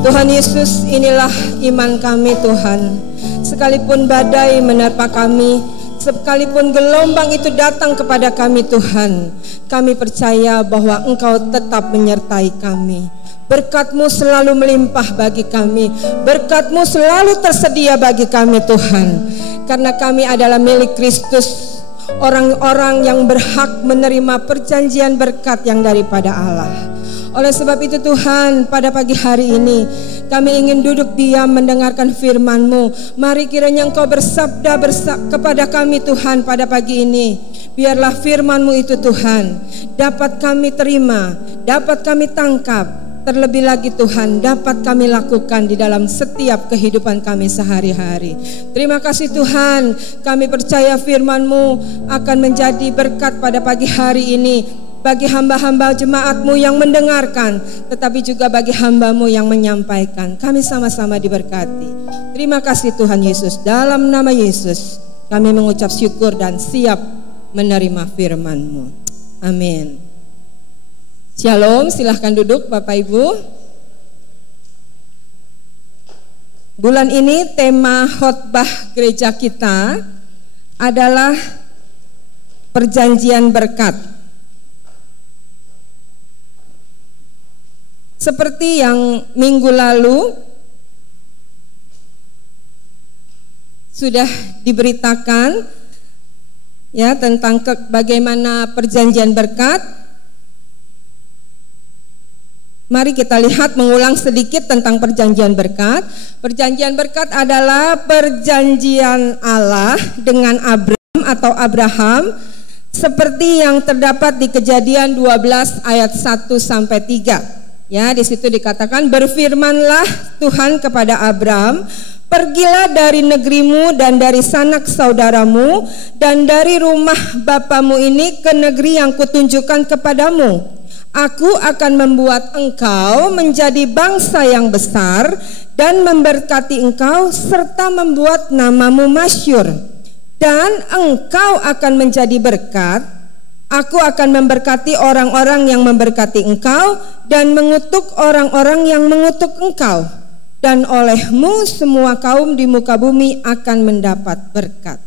Tuhan Yesus, inilah iman kami Tuhan. Sekalipun badai menerpa kami, sekalipun gelombang itu datang kepada kami Tuhan, kami percaya bahwa Engkau tetap menyertai kami. Berkat-Mu selalu melimpah bagi kami, berkat-Mu selalu tersedia bagi kami Tuhan. Karena kami adalah milik Kristus, orang-orang yang berhak menerima perjanjian berkat yang daripada Allah. Oleh sebab itu Tuhan, pada pagi hari ini kami ingin duduk diam mendengarkan firman-Mu. Mari kiranya Engkau bersabda kepada kami Tuhan pada pagi ini. Biarlah firman-Mu itu Tuhan dapat kami terima, dapat kami tangkap. Terlebih lagi Tuhan dapat kami lakukan di dalam setiap kehidupan kami sehari-hari. Terima kasih Tuhan, kami percaya firman-Mu akan menjadi berkat pada pagi hari ini bagi hamba-hamba jemaat-Mu yang mendengarkan, tetapi juga bagi hamba-Mu yang menyampaikan. Kami sama-sama diberkati. Terima kasih Tuhan Yesus. Dalam nama Yesus kami mengucap syukur dan siap menerima firman-Mu. Amin. Shalom, silahkan duduk Bapak Ibu. Bulan ini tema khotbah gereja kita adalah perjanjian berkat. Seperti yang minggu lalu sudah diberitakan ya tentang bagaimana perjanjian berkat. Mari kita lihat mengulang sedikit tentang perjanjian berkat. Perjanjian berkat adalah perjanjian Allah dengan Abraham seperti yang terdapat di Kejadian 12 ayat 1 sampai 3. Ya, di situ dikatakan, berfirmanlah Tuhan kepada Abram, pergilah dari negerimu dan dari sanak saudaramu dan dari rumah bapamu ini ke negeri yang kutunjukkan kepadamu. Aku akan membuat engkau menjadi bangsa yang besar dan memberkati engkau serta membuat namamu masyhur. Dan engkau akan menjadi berkat. Aku akan memberkati orang-orang yang memberkati engkau dan mengutuk orang-orang yang mengutuk engkau. Dan olehmu semua kaum di muka bumi akan mendapat berkat.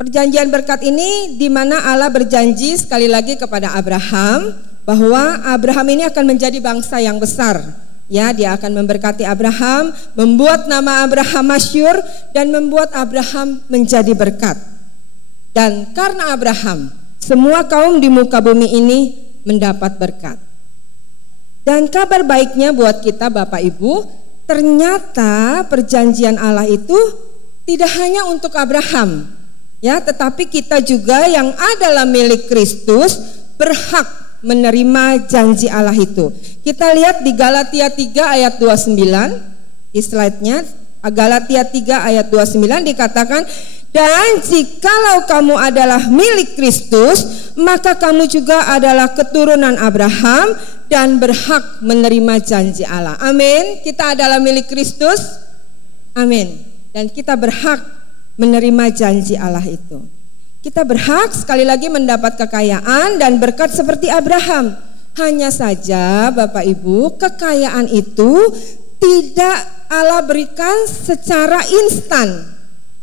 Perjanjian berkat ini di mana Allah berjanji sekali lagi kepada Abraham bahwa Abraham ini akan menjadi bangsa yang besar. Ya, dia akan memberkati Abraham, membuat nama Abraham masyhur dan membuat Abraham menjadi berkat. Dan karena Abraham, semua kaum di muka bumi ini mendapat berkat. Dan kabar baiknya buat kita Bapak Ibu, ternyata perjanjian Allah itu tidak hanya untuk Abraham. Ya, tetapi kita juga yang adalah milik Kristus berhak menerima janji Allah itu. Kita lihat di Galatia 3 ayat 29, di slide-nya, Galatia 3 ayat 29 dikatakan, dan jikalau kamu adalah milik Kristus, maka kamu juga adalah keturunan Abraham dan berhak menerima janji Allah. Amin. Kita adalah milik Kristus. Amin. Dan kita berhak menerima janji Allah itu. Kita berhak sekali lagi mendapat kekayaan dan berkat seperti Abraham. Hanya saja Bapak Ibu, kekayaan itu tidak Allah berikan secara instan.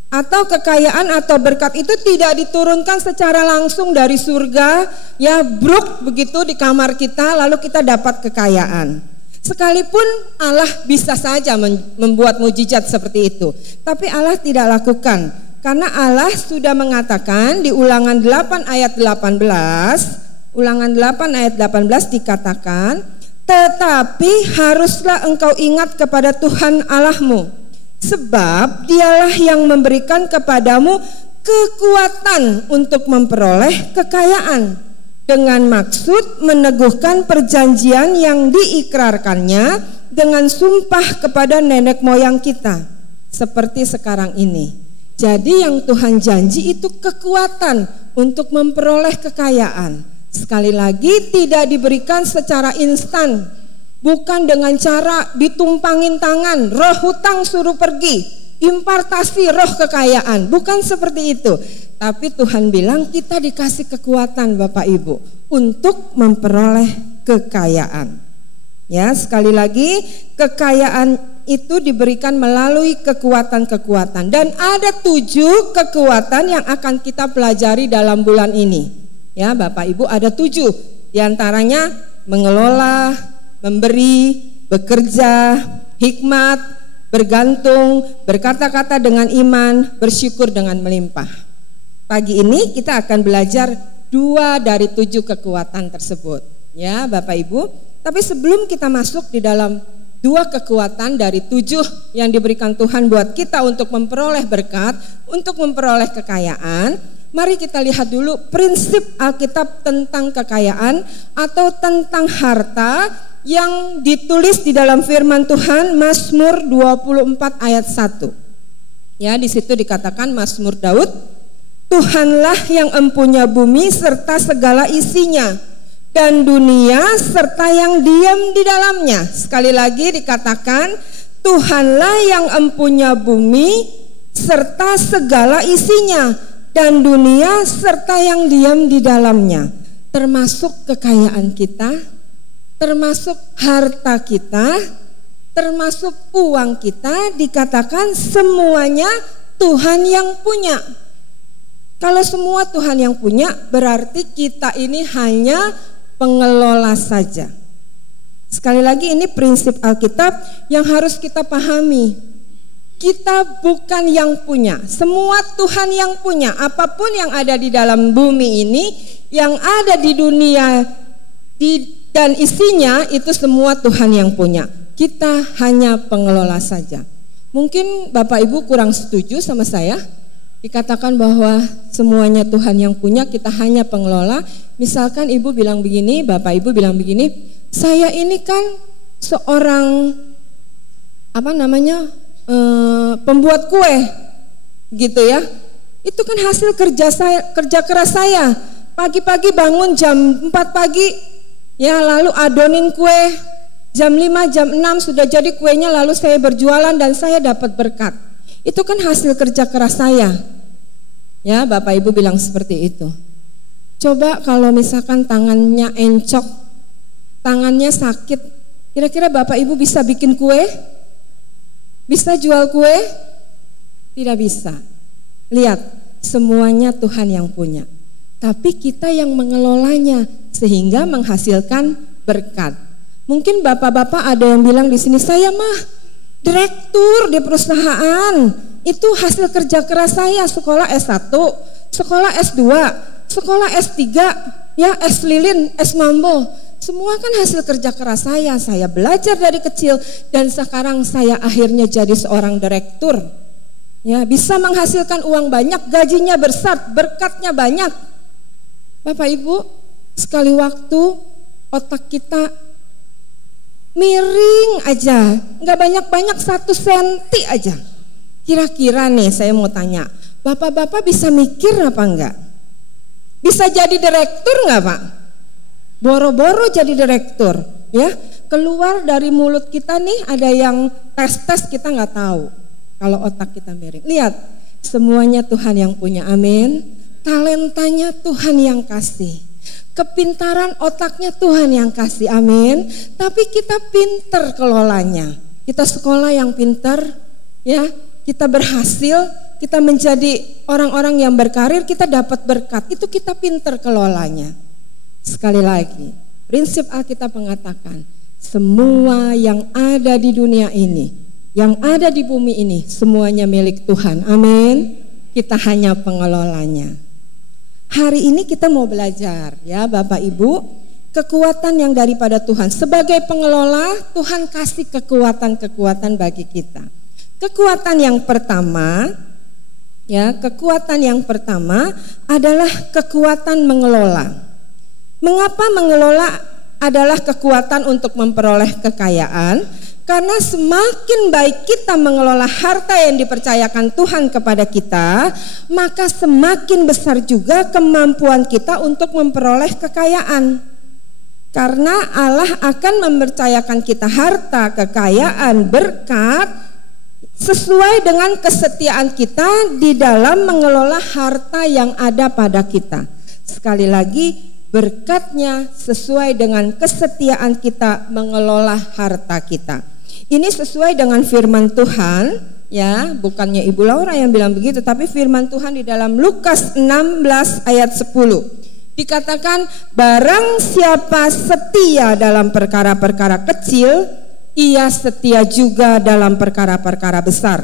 Atau kekayaan atau berkat itu tidak diturunkan secara langsung dari surga, ya bruk begitu di kamar kita lalu kita dapat kekayaan. Sekalipun Allah bisa saja membuat mujizat seperti itu, tapi Allah tidak lakukan karena Allah sudah mengatakan di Ulangan 8 ayat 18, Ulangan 8 ayat 18 dikatakan, tetapi haruslah engkau ingat kepada Tuhan Allahmu, sebab dialah yang memberikan kepadamu kekuatan untuk memperoleh kekayaan, dengan maksud meneguhkan perjanjian yang diikrarkannya dengan sumpah kepada nenek moyang kita, seperti sekarang ini. Jadi yang Tuhan janji itu kekuatan untuk memperoleh kekayaan. Sekali lagi tidak diberikan secara instan, bukan dengan cara ditumpangin tangan, roh hutang suruh pergi, impartasi roh kekayaan, bukan seperti itu. Tapi Tuhan bilang kita dikasih kekuatan Bapak Ibu untuk memperoleh kekayaan. Ya, sekali lagi, kekayaan itu diberikan melalui kekuatan-kekuatan, dan ada 7 kekuatan yang akan kita pelajari dalam bulan ini. Ya, Bapak Ibu, ada 7. Di antaranya mengelola, memberi, bekerja, hikmat, bergantung, berkata-kata dengan iman, bersyukur dengan melimpah. Pagi ini kita akan belajar 2 dari 7 kekuatan tersebut. Ya, Bapak Ibu. Tapi sebelum kita masuk di dalam 2 kekuatan dari 7 yang diberikan Tuhan buat kita untuk memperoleh berkat, untuk memperoleh kekayaan, mari kita lihat dulu prinsip Alkitab tentang kekayaan atau tentang harta yang ditulis di dalam firman Tuhan, Mazmur 24 ayat 1. Ya, di situ dikatakan Mazmur Daud, Tuhanlah yang empunya bumi serta segala isinya, dan dunia serta yang diam di dalamnya. Sekali lagi dikatakan, Tuhanlah yang empunya bumi serta segala isinya, dan dunia serta yang diam di dalamnya. Termasuk kekayaan kita, termasuk harta kita, termasuk uang kita, dikatakan semuanya Tuhan yang punya. Kalau semua Tuhan yang punya, berarti kita ini hanya pengelola saja. Sekali lagi, ini prinsip Alkitab yang harus kita pahami. Kita bukan yang punya, semua Tuhan yang punya. Apapun yang ada di dalam bumi ini, yang ada di dunia dan isinya, itu semua Tuhan yang punya. Kita hanya pengelola saja. Mungkin Bapak Ibu kurang setuju sama saya, dikatakan bahwa semuanya Tuhan yang punya, kita hanya pengelola. Misalkan Ibu bilang begini, Bapak Ibu bilang begini, saya ini kan seorang pembuat kue, gitu ya. Itu kan hasil kerja keras saya. Pagi-pagi bangun jam 4 pagi, ya, lalu adonin kue. Jam 5, jam 6 sudah jadi kuenya, lalu saya berjualan dan saya dapat berkat. Itu kan hasil kerja keras saya. Ya, Bapak Ibu bilang seperti itu. Coba kalau misalkan tangannya encok, tangannya sakit, kira-kira Bapak Ibu bisa bikin kue? Bisa jual kue? Tidak bisa. Lihat, semuanya Tuhan yang punya. Tapi kita yang mengelolanya sehingga menghasilkan berkat. Mungkin bapak-bapak ada yang bilang di sini, saya mah direktur di perusahaan. Itu hasil kerja keras saya, sekolah S1, sekolah S2, sekolah S3, ya, S lilin, S mambo. Semua kan hasil kerja keras saya. Saya belajar dari kecil dan sekarang saya akhirnya jadi seorang direktur. Ya, bisa menghasilkan uang banyak, gajinya besar, berkatnya banyak. Bapak Ibu, sekali waktu otak kita miring aja, nggak banyak-banyak 1 senti aja. Kira-kira nih saya mau tanya, bapak-bapak bisa mikir apa enggak? Bisa jadi direktur enggak, Pak? Boro-boro jadi direktur, ya. Keluar dari mulut kita nih ada yang tes-tes, kita nggak tahu kalau otak kita miring. Lihat, semuanya Tuhan yang punya, amin. Talentanya Tuhan yang kasih, kepintaran otaknya Tuhan yang kasih, amin. Tapi kita pinter kelolanya. Kita sekolah yang pinter, ya. Kita berhasil, kita menjadi orang-orang yang berkarir, kita dapat berkat, itu kita pinter kelolanya. Sekali lagi, prinsip Alkitab mengatakan, semua yang ada di dunia ini, yang ada di bumi ini, semuanya milik Tuhan, amin. Kita hanya pengelolanya. Hari ini kita mau belajar, ya Bapak Ibu, kekuatan yang daripada Tuhan. Sebagai pengelola, Tuhan kasih kekuatan-kekuatan bagi kita. Kekuatan yang pertama, ya, kekuatan yang pertama adalah kekuatan mengelola. Mengapa mengelola adalah kekuatan untuk memperoleh kekayaan? Karena semakin baik kita mengelola harta yang dipercayakan Tuhan kepada kita, maka semakin besar juga kemampuan kita untuk memperoleh kekayaan. Karena Allah akan mempercayakan kita harta, kekayaan, berkat sesuai dengan kesetiaan kita di dalam mengelola harta yang ada pada kita. Sekali lagi, berkatnya sesuai dengan kesetiaan kita mengelola harta kita. Ini sesuai dengan firman Tuhan, ya, bukannya Ibu Laura yang bilang begitu, tapi firman Tuhan di dalam Lukas 16 ayat 10. Dikatakan, barang siapa setia dalam perkara-perkara kecil, ia setia juga dalam perkara-perkara besar.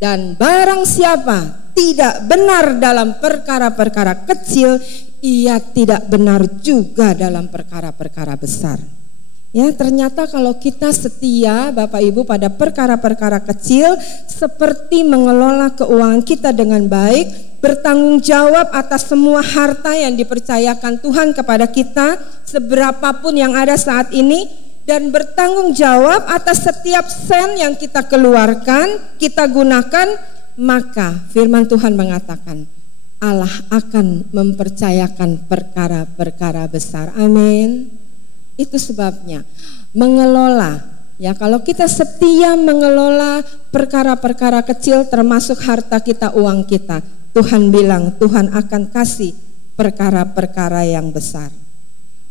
Dan barang siapa tidak benar dalam perkara-perkara kecil, ia tidak benar juga dalam perkara-perkara besar. Ya, ternyata kalau kita setia Bapak Ibu pada perkara-perkara kecil, seperti mengelola keuangan kita dengan baik, bertanggung jawab atas semua harta yang dipercayakan Tuhan kepada kita, seberapapun yang ada saat ini, dan bertanggung jawab atas setiap sen yang kita keluarkan, kita gunakan, maka firman Tuhan mengatakan Allah akan mempercayakan perkara-perkara besar. Amin. Itu sebabnya mengelola, ya, kalau kita setia mengelola perkara-perkara kecil termasuk harta kita, uang kita, Tuhan bilang Tuhan akan kasih perkara-perkara yang besar.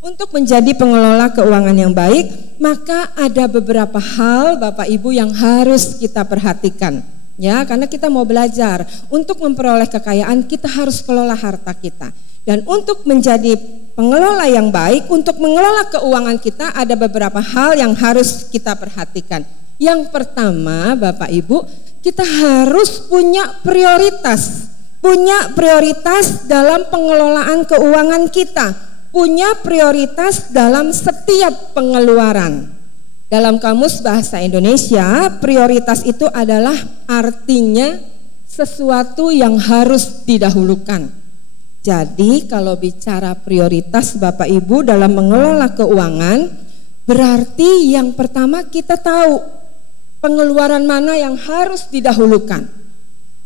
Untuk menjadi pengelola keuangan yang baik, maka ada beberapa hal Bapak Ibu yang harus kita perhatikan. Ya, karena kita mau belajar untuk memperoleh kekayaan, kita harus kelola harta kita. Dan untuk menjadi pengelola yang baik, untuk mengelola keuangan kita, ada beberapa hal yang harus kita perhatikan. Yang pertama, Bapak Ibu, kita harus punya prioritas. Punya prioritas dalam pengelolaan keuangan kita. Punya prioritas dalam setiap pengeluaran. Dalam Kamus Bahasa Indonesia, prioritas itu adalah artinya sesuatu yang harus didahulukan. Jadi kalau bicara prioritas Bapak Ibu dalam mengelola keuangan, berarti yang pertama kita tahu pengeluaran mana yang harus didahulukan.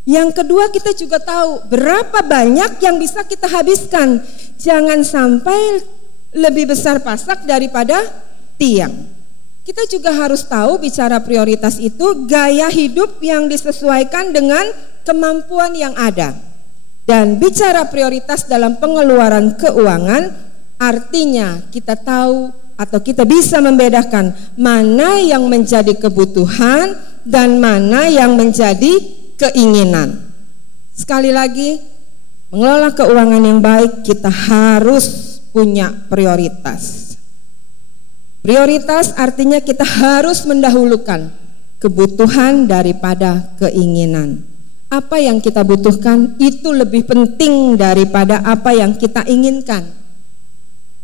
Yang kedua, kita juga tahu berapa banyak yang bisa kita habiskan. Jangan sampai lebih besar pasak daripada tiang. Kita juga harus tahu bicara prioritas itu gaya hidup yang disesuaikan dengan kemampuan yang ada. Dan bicara prioritas dalam pengeluaran keuangan, artinya kita tahu atau kita bisa membedakan mana yang menjadi kebutuhan dan mana yang menjadi keinginan. Sekali lagi, mengelola keuangan yang baik kita harus punya prioritas. Prioritas artinya kita harus mendahulukan kebutuhan daripada keinginan. Apa yang kita butuhkan itu lebih penting daripada apa yang kita inginkan.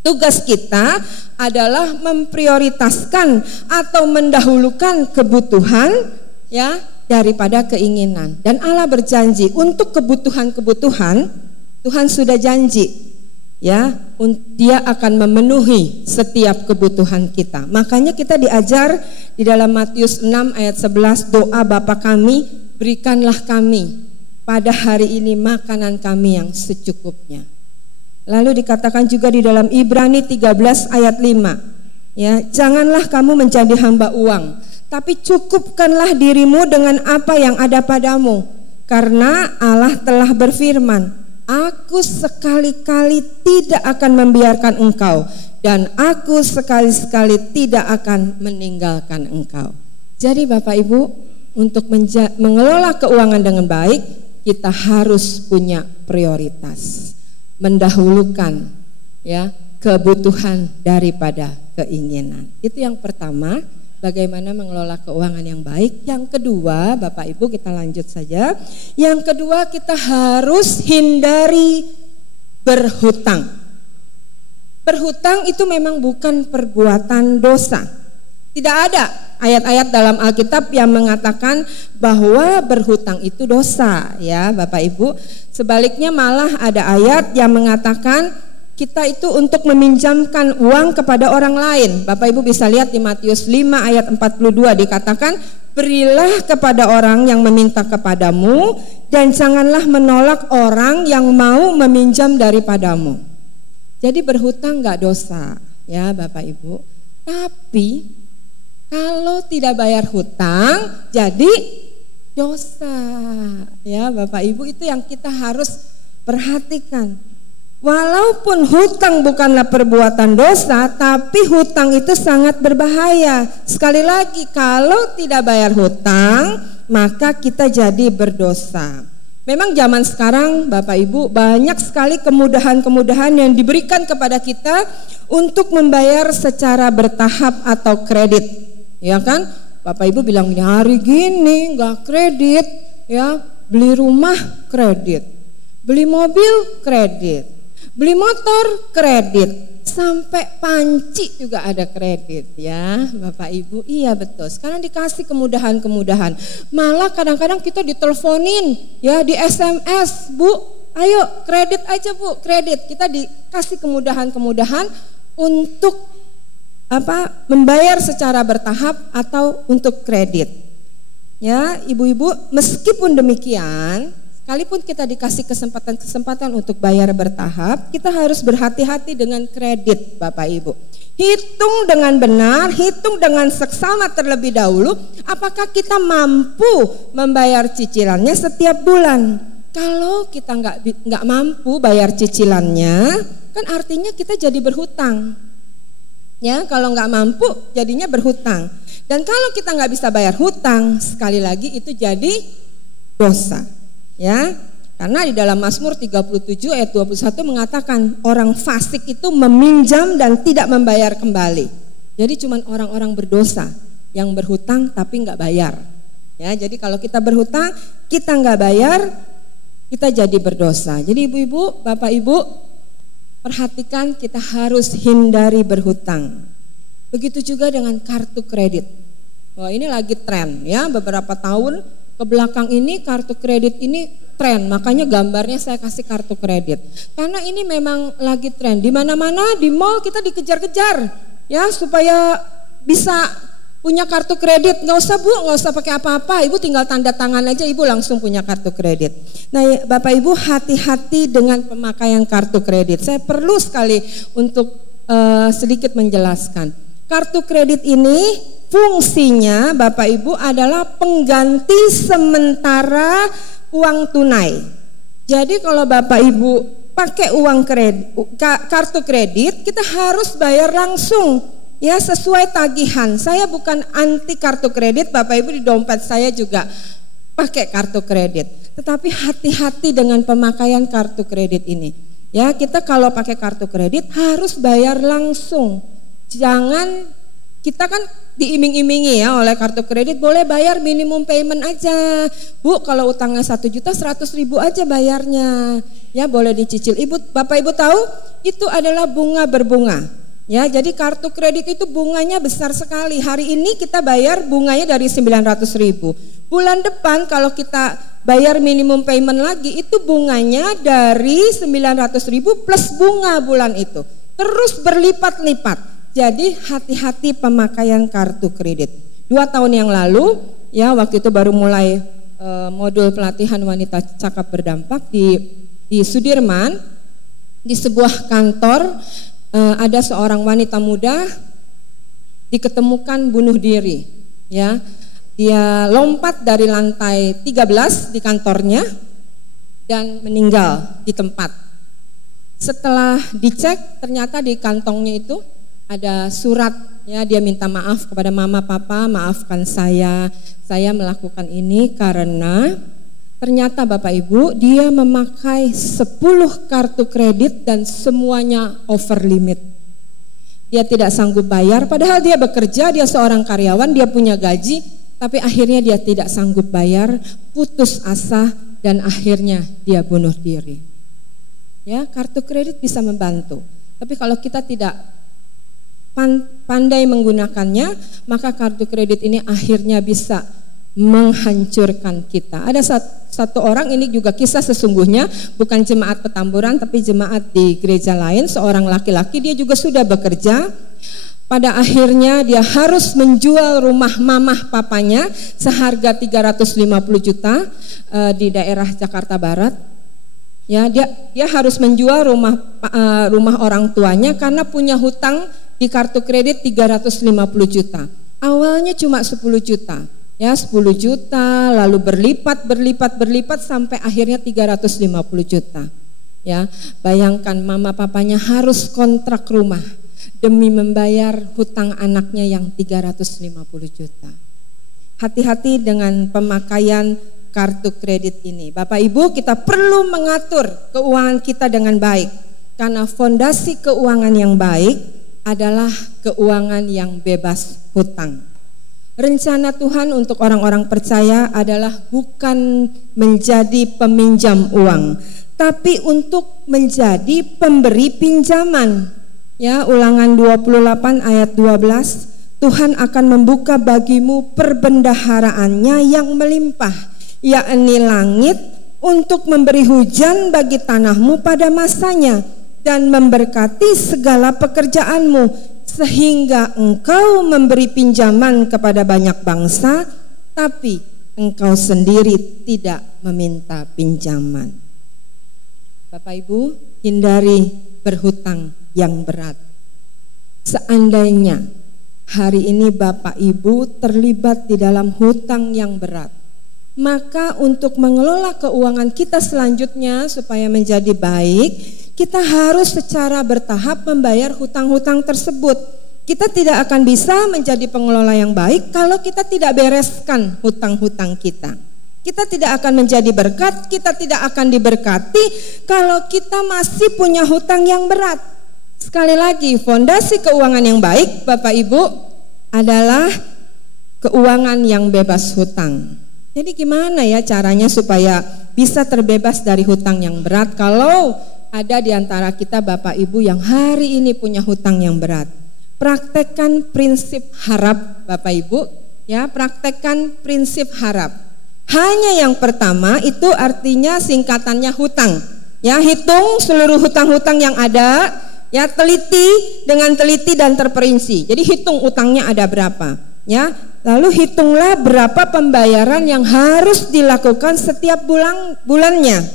Tugas kita adalah memprioritaskan atau mendahulukan kebutuhan, ya, daripada keinginan. Dan Allah berjanji untuk kebutuhan-kebutuhan, Tuhan sudah janji, ya, Dia akan memenuhi setiap kebutuhan kita. Makanya kita diajar di dalam Matius 6 ayat 11, doa Bapa kami, berikanlah kami pada hari ini makanan kami yang secukupnya. Lalu dikatakan juga di dalam Ibrani 13 ayat 5, ya, janganlah kamu menjadi hamba uang, tapi cukupkanlah dirimu dengan apa yang ada padamu, karena Allah telah berfirman, aku sekali-kali tidak akan membiarkan engkau, dan aku sekali-sekali tidak akan meninggalkan engkau. Jadi Bapak Ibu, untuk mengelola keuangan dengan baik, kita harus punya prioritas, mendahulukan, ya, kebutuhan daripada keinginan. Itu yang pertama, bagaimana mengelola keuangan yang baik. Yang kedua, Bapak Ibu, kita lanjut saja. Yang kedua, kita harus hindari berhutang. Berhutang itu memang bukan perbuatan dosa. Tidak ada ayat-ayat dalam Alkitab yang mengatakan bahwa berhutang itu dosa, ya Bapak Ibu. Sebaliknya malah ada ayat yang mengatakan kita itu untuk meminjamkan uang kepada orang lain. Bapak Ibu bisa lihat di Matius 5 ayat 42 dikatakan, berilah kepada orang yang meminta kepadamu dan janganlah menolak orang yang mau meminjam daripadamu. Jadi berhutang gak dosa, ya Bapak Ibu. Tapi kalau tidak bayar hutang jadi dosa, ya Bapak Ibu. Itu yang kita harus perhatikan. Walaupun hutang bukanlah perbuatan dosa, tapi hutang itu sangat berbahaya. Sekali lagi, kalau tidak bayar hutang, maka kita jadi berdosa. Memang zaman sekarang Bapak Ibu banyak sekali kemudahan-kemudahan yang diberikan kepada kita untuk membayar secara bertahap atau kredit. Ya kan? Bapak Ibu bilang hari gini nggak kredit, ya beli rumah kredit, beli mobil kredit, beli motor kredit, sampai panci juga ada kredit ya Bapak Ibu. Iya betul, sekarang dikasih kemudahan-kemudahan. Malah kadang-kadang kita diteleponin ya, di SMS, Bu ayo kredit aja Bu, kredit. Kita dikasih kemudahan-kemudahan untuk membayar secara bertahap atau untuk kredit. Ya ibu-ibu, meskipun demikian, sekalipun kita dikasih kesempatan untuk bayar bertahap, kita harus berhati-hati dengan kredit Bapak Ibu. Hitung dengan benar, hitung dengan seksama terlebih dahulu, apakah kita mampu membayar cicilannya setiap bulan. Kalau kita nggak mampu bayar cicilannya, kan artinya kita jadi berhutang. Ya, kalau nggak mampu jadinya berhutang. Dan kalau kita nggak bisa bayar hutang, sekali lagi itu jadi dosa. Ya, karena di dalam Mazmur 37 ayat 21 mengatakan orang fasik itu meminjam dan tidak membayar kembali. Jadi cuman orang-orang berdosa yang berhutang tapi nggak bayar. Ya, jadi kalau kita berhutang kita nggak bayar, kita jadi berdosa. Jadi ibu-ibu, bapak ibu, perhatikan kita harus hindari berhutang. Begitu juga dengan kartu kredit. Wah, ini lagi tren ya, beberapa tahun ke belakang ini kartu kredit ini tren, makanya gambarnya saya kasih kartu kredit. Karena ini memang lagi tren, di mana-mana di mall kita dikejar-kejar ya supaya bisa punya kartu kredit. Nggak usah Bu, nggak usah pakai apa-apa, Ibu tinggal tanda tangan aja, Ibu langsung punya kartu kredit. Nah Bapak Ibu, hati-hati dengan pemakaian kartu kredit. Saya perlu sekali untuk sedikit menjelaskan. Kartu kredit ini fungsinya Bapak Ibu adalah pengganti sementara uang tunai. Jadi kalau Bapak Ibu pakai uang kartu kredit, kita harus bayar langsung ya sesuai tagihan. Saya bukan anti kartu kredit, Bapak Ibu, di dompet saya juga pakai kartu kredit. Tetapi hati-hati dengan pemakaian kartu kredit ini. Ya, kita kalau pakai kartu kredit harus bayar langsung. Jangan, kita kan diiming-imingi ya oleh kartu kredit, boleh bayar minimum payment aja. Bu, kalau utangnya 1 juta 100.000 aja bayarnya. Ya, boleh dicicil. Bapak Ibu tahu itu adalah bunga berbunga. Ya, jadi kartu kredit itu bunganya besar sekali. Hari ini kita bayar bunganya dari 900.000. Bulan depan kalau kita bayar minimum payment lagi, itu bunganya dari 900.000 plus bunga bulan itu. Terus berlipat-lipat. Jadi hati-hati pemakaian kartu kredit. 2 tahun yang lalu, ya waktu itu baru mulai modul pelatihan wanita cakap berdampak di Sudirman, di sebuah kantor ada seorang wanita muda diketemukan bunuh diri. Ya, dia lompat dari lantai 13 di kantornya dan meninggal di tempat. Setelah dicek, ternyata di kantongnya itu ada surat ya, dia minta maaf kepada mama papa, maafkan saya melakukan ini karena ternyata Bapak Ibu dia memakai 10 kartu kredit dan semuanya over limit. Dia tidak sanggup bayar, padahal dia bekerja, dia seorang karyawan, dia punya gaji, tapi akhirnya dia tidak sanggup bayar, putus asa dan akhirnya dia bunuh diri. Ya, kartu kredit bisa membantu, tapi kalau kita tidak pandai menggunakannya, maka kartu kredit ini akhirnya bisa menghancurkan kita. Ada satu orang, ini juga kisah sesungguhnya, bukan jemaat Petamburan tapi jemaat di gereja lain, seorang laki-laki, dia juga sudah bekerja. Pada akhirnya dia harus menjual rumah mamah papanya seharga 350 juta di daerah Jakarta Barat. Ya, dia harus menjual rumah orang tuanya karena punya hutang di kartu kredit 350 juta. Awalnya cuma 10 juta. Ya, 10 juta lalu berlipat sampai akhirnya 350 juta. Ya, bayangkan mama papanya harus kontrak rumah demi membayar hutang anaknya yang 350 juta. Hati-hati dengan pemakaian kartu kredit ini. Bapak Ibu, kita perlu mengatur keuangan kita dengan baik. Karena fondasi keuangan yang baik adalah keuangan yang bebas hutang. Rencana Tuhan untuk orang-orang percaya adalah bukan menjadi peminjam uang, tapi untuk menjadi pemberi pinjaman. Ya, Ulangan 28 ayat 12, Tuhan akan membuka bagimu perbendaharaannya yang melimpah, yakni langit, untuk memberi hujan bagi tanahmu pada masanya dan memberkati segala pekerjaanmu, sehingga engkau memberi pinjaman kepada banyak bangsa, tapi engkau sendiri tidak meminta pinjaman. Bapak Ibu, hindari berhutang yang berat. Seandainya hari ini Bapak Ibu terlibat di dalam hutang yang berat, maka untuk mengelola keuangan kita selanjutnya supaya menjadi baik, kita harus secara bertahap membayar hutang-hutang tersebut. Kita tidak akan bisa menjadi pengelola yang baik kalau kita tidak bereskan hutang-hutang kita. Kita tidak akan menjadi berkat, kita tidak akan diberkati kalau kita masih punya hutang yang berat. Sekali lagi, fondasi keuangan yang baik, Bapak Ibu, adalah keuangan yang bebas hutang. Jadi gimana ya caranya supaya bisa terbebas dari hutang yang berat? Kalau ada di antara kita Bapak Ibu yang hari ini punya hutang yang berat, praktekkan prinsip harap Bapak Ibu, ya, praktekkan prinsip harap. Hanya yang pertama itu artinya singkatannya hutang. Ya, hitung seluruh hutang-hutang yang ada, ya, teliti dengan teliti dan terperinci. Jadi hitung utangnya ada berapa, ya. Lalu hitunglah berapa pembayaran yang harus dilakukan setiap bulannya.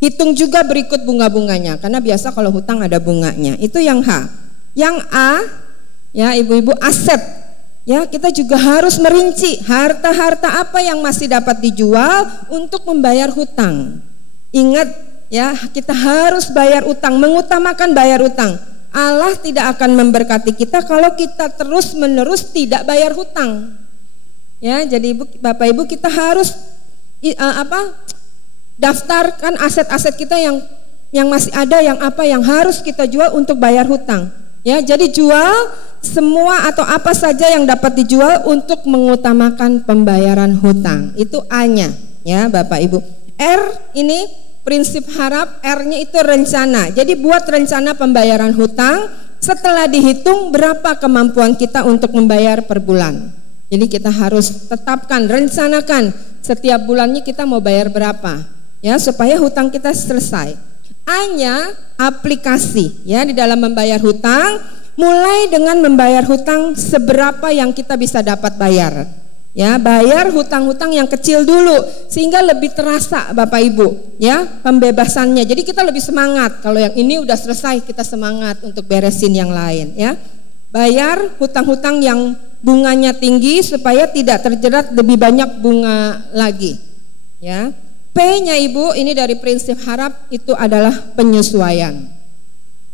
Hitung juga berikut bunga-bunganya, karena biasa kalau hutang ada bunganya. Itu yang H. Yang A, ya ibu-ibu, aset. Ya, kita juga harus merinci harta-harta apa yang masih dapat dijual untuk membayar hutang. Ingat ya, kita harus bayar utang, mengutamakan bayar utang. Allah tidak akan memberkati kita kalau kita terus-menerus tidak bayar hutang. Ya, jadi Bapak Ibu, kita harus daftarkan aset-aset kita yang masih ada, yang apa yang harus kita jual untuk bayar hutang. Ya, jadi jual semua atau apa saja yang dapat dijual untuk mengutamakan pembayaran hutang. Itu A-nya, ya Bapak Ibu. R ini prinsip harap, R-nya itu rencana. Jadi buat rencana pembayaran hutang setelah dihitung berapa kemampuan kita untuk membayar per bulan. Jadi kita harus tetapkan, rencanakan setiap bulannya kita mau bayar berapa, ya, supaya hutang kita selesai. A-nya aplikasi, ya, di dalam membayar hutang, mulai dengan membayar hutang seberapa yang kita bisa dapat bayar. Ya, bayar hutang-hutang yang kecil dulu sehingga lebih terasa Bapak Ibu, ya, pembebasannya. Jadi kita lebih semangat. Kalau yang ini udah selesai, kita semangat untuk beresin yang lain, ya. Bayar hutang-hutang yang bunganya tinggi supaya tidak terjerat lebih banyak bunga lagi, ya. P-nya Ibu, ini dari prinsip harap, itu adalah penyesuaian.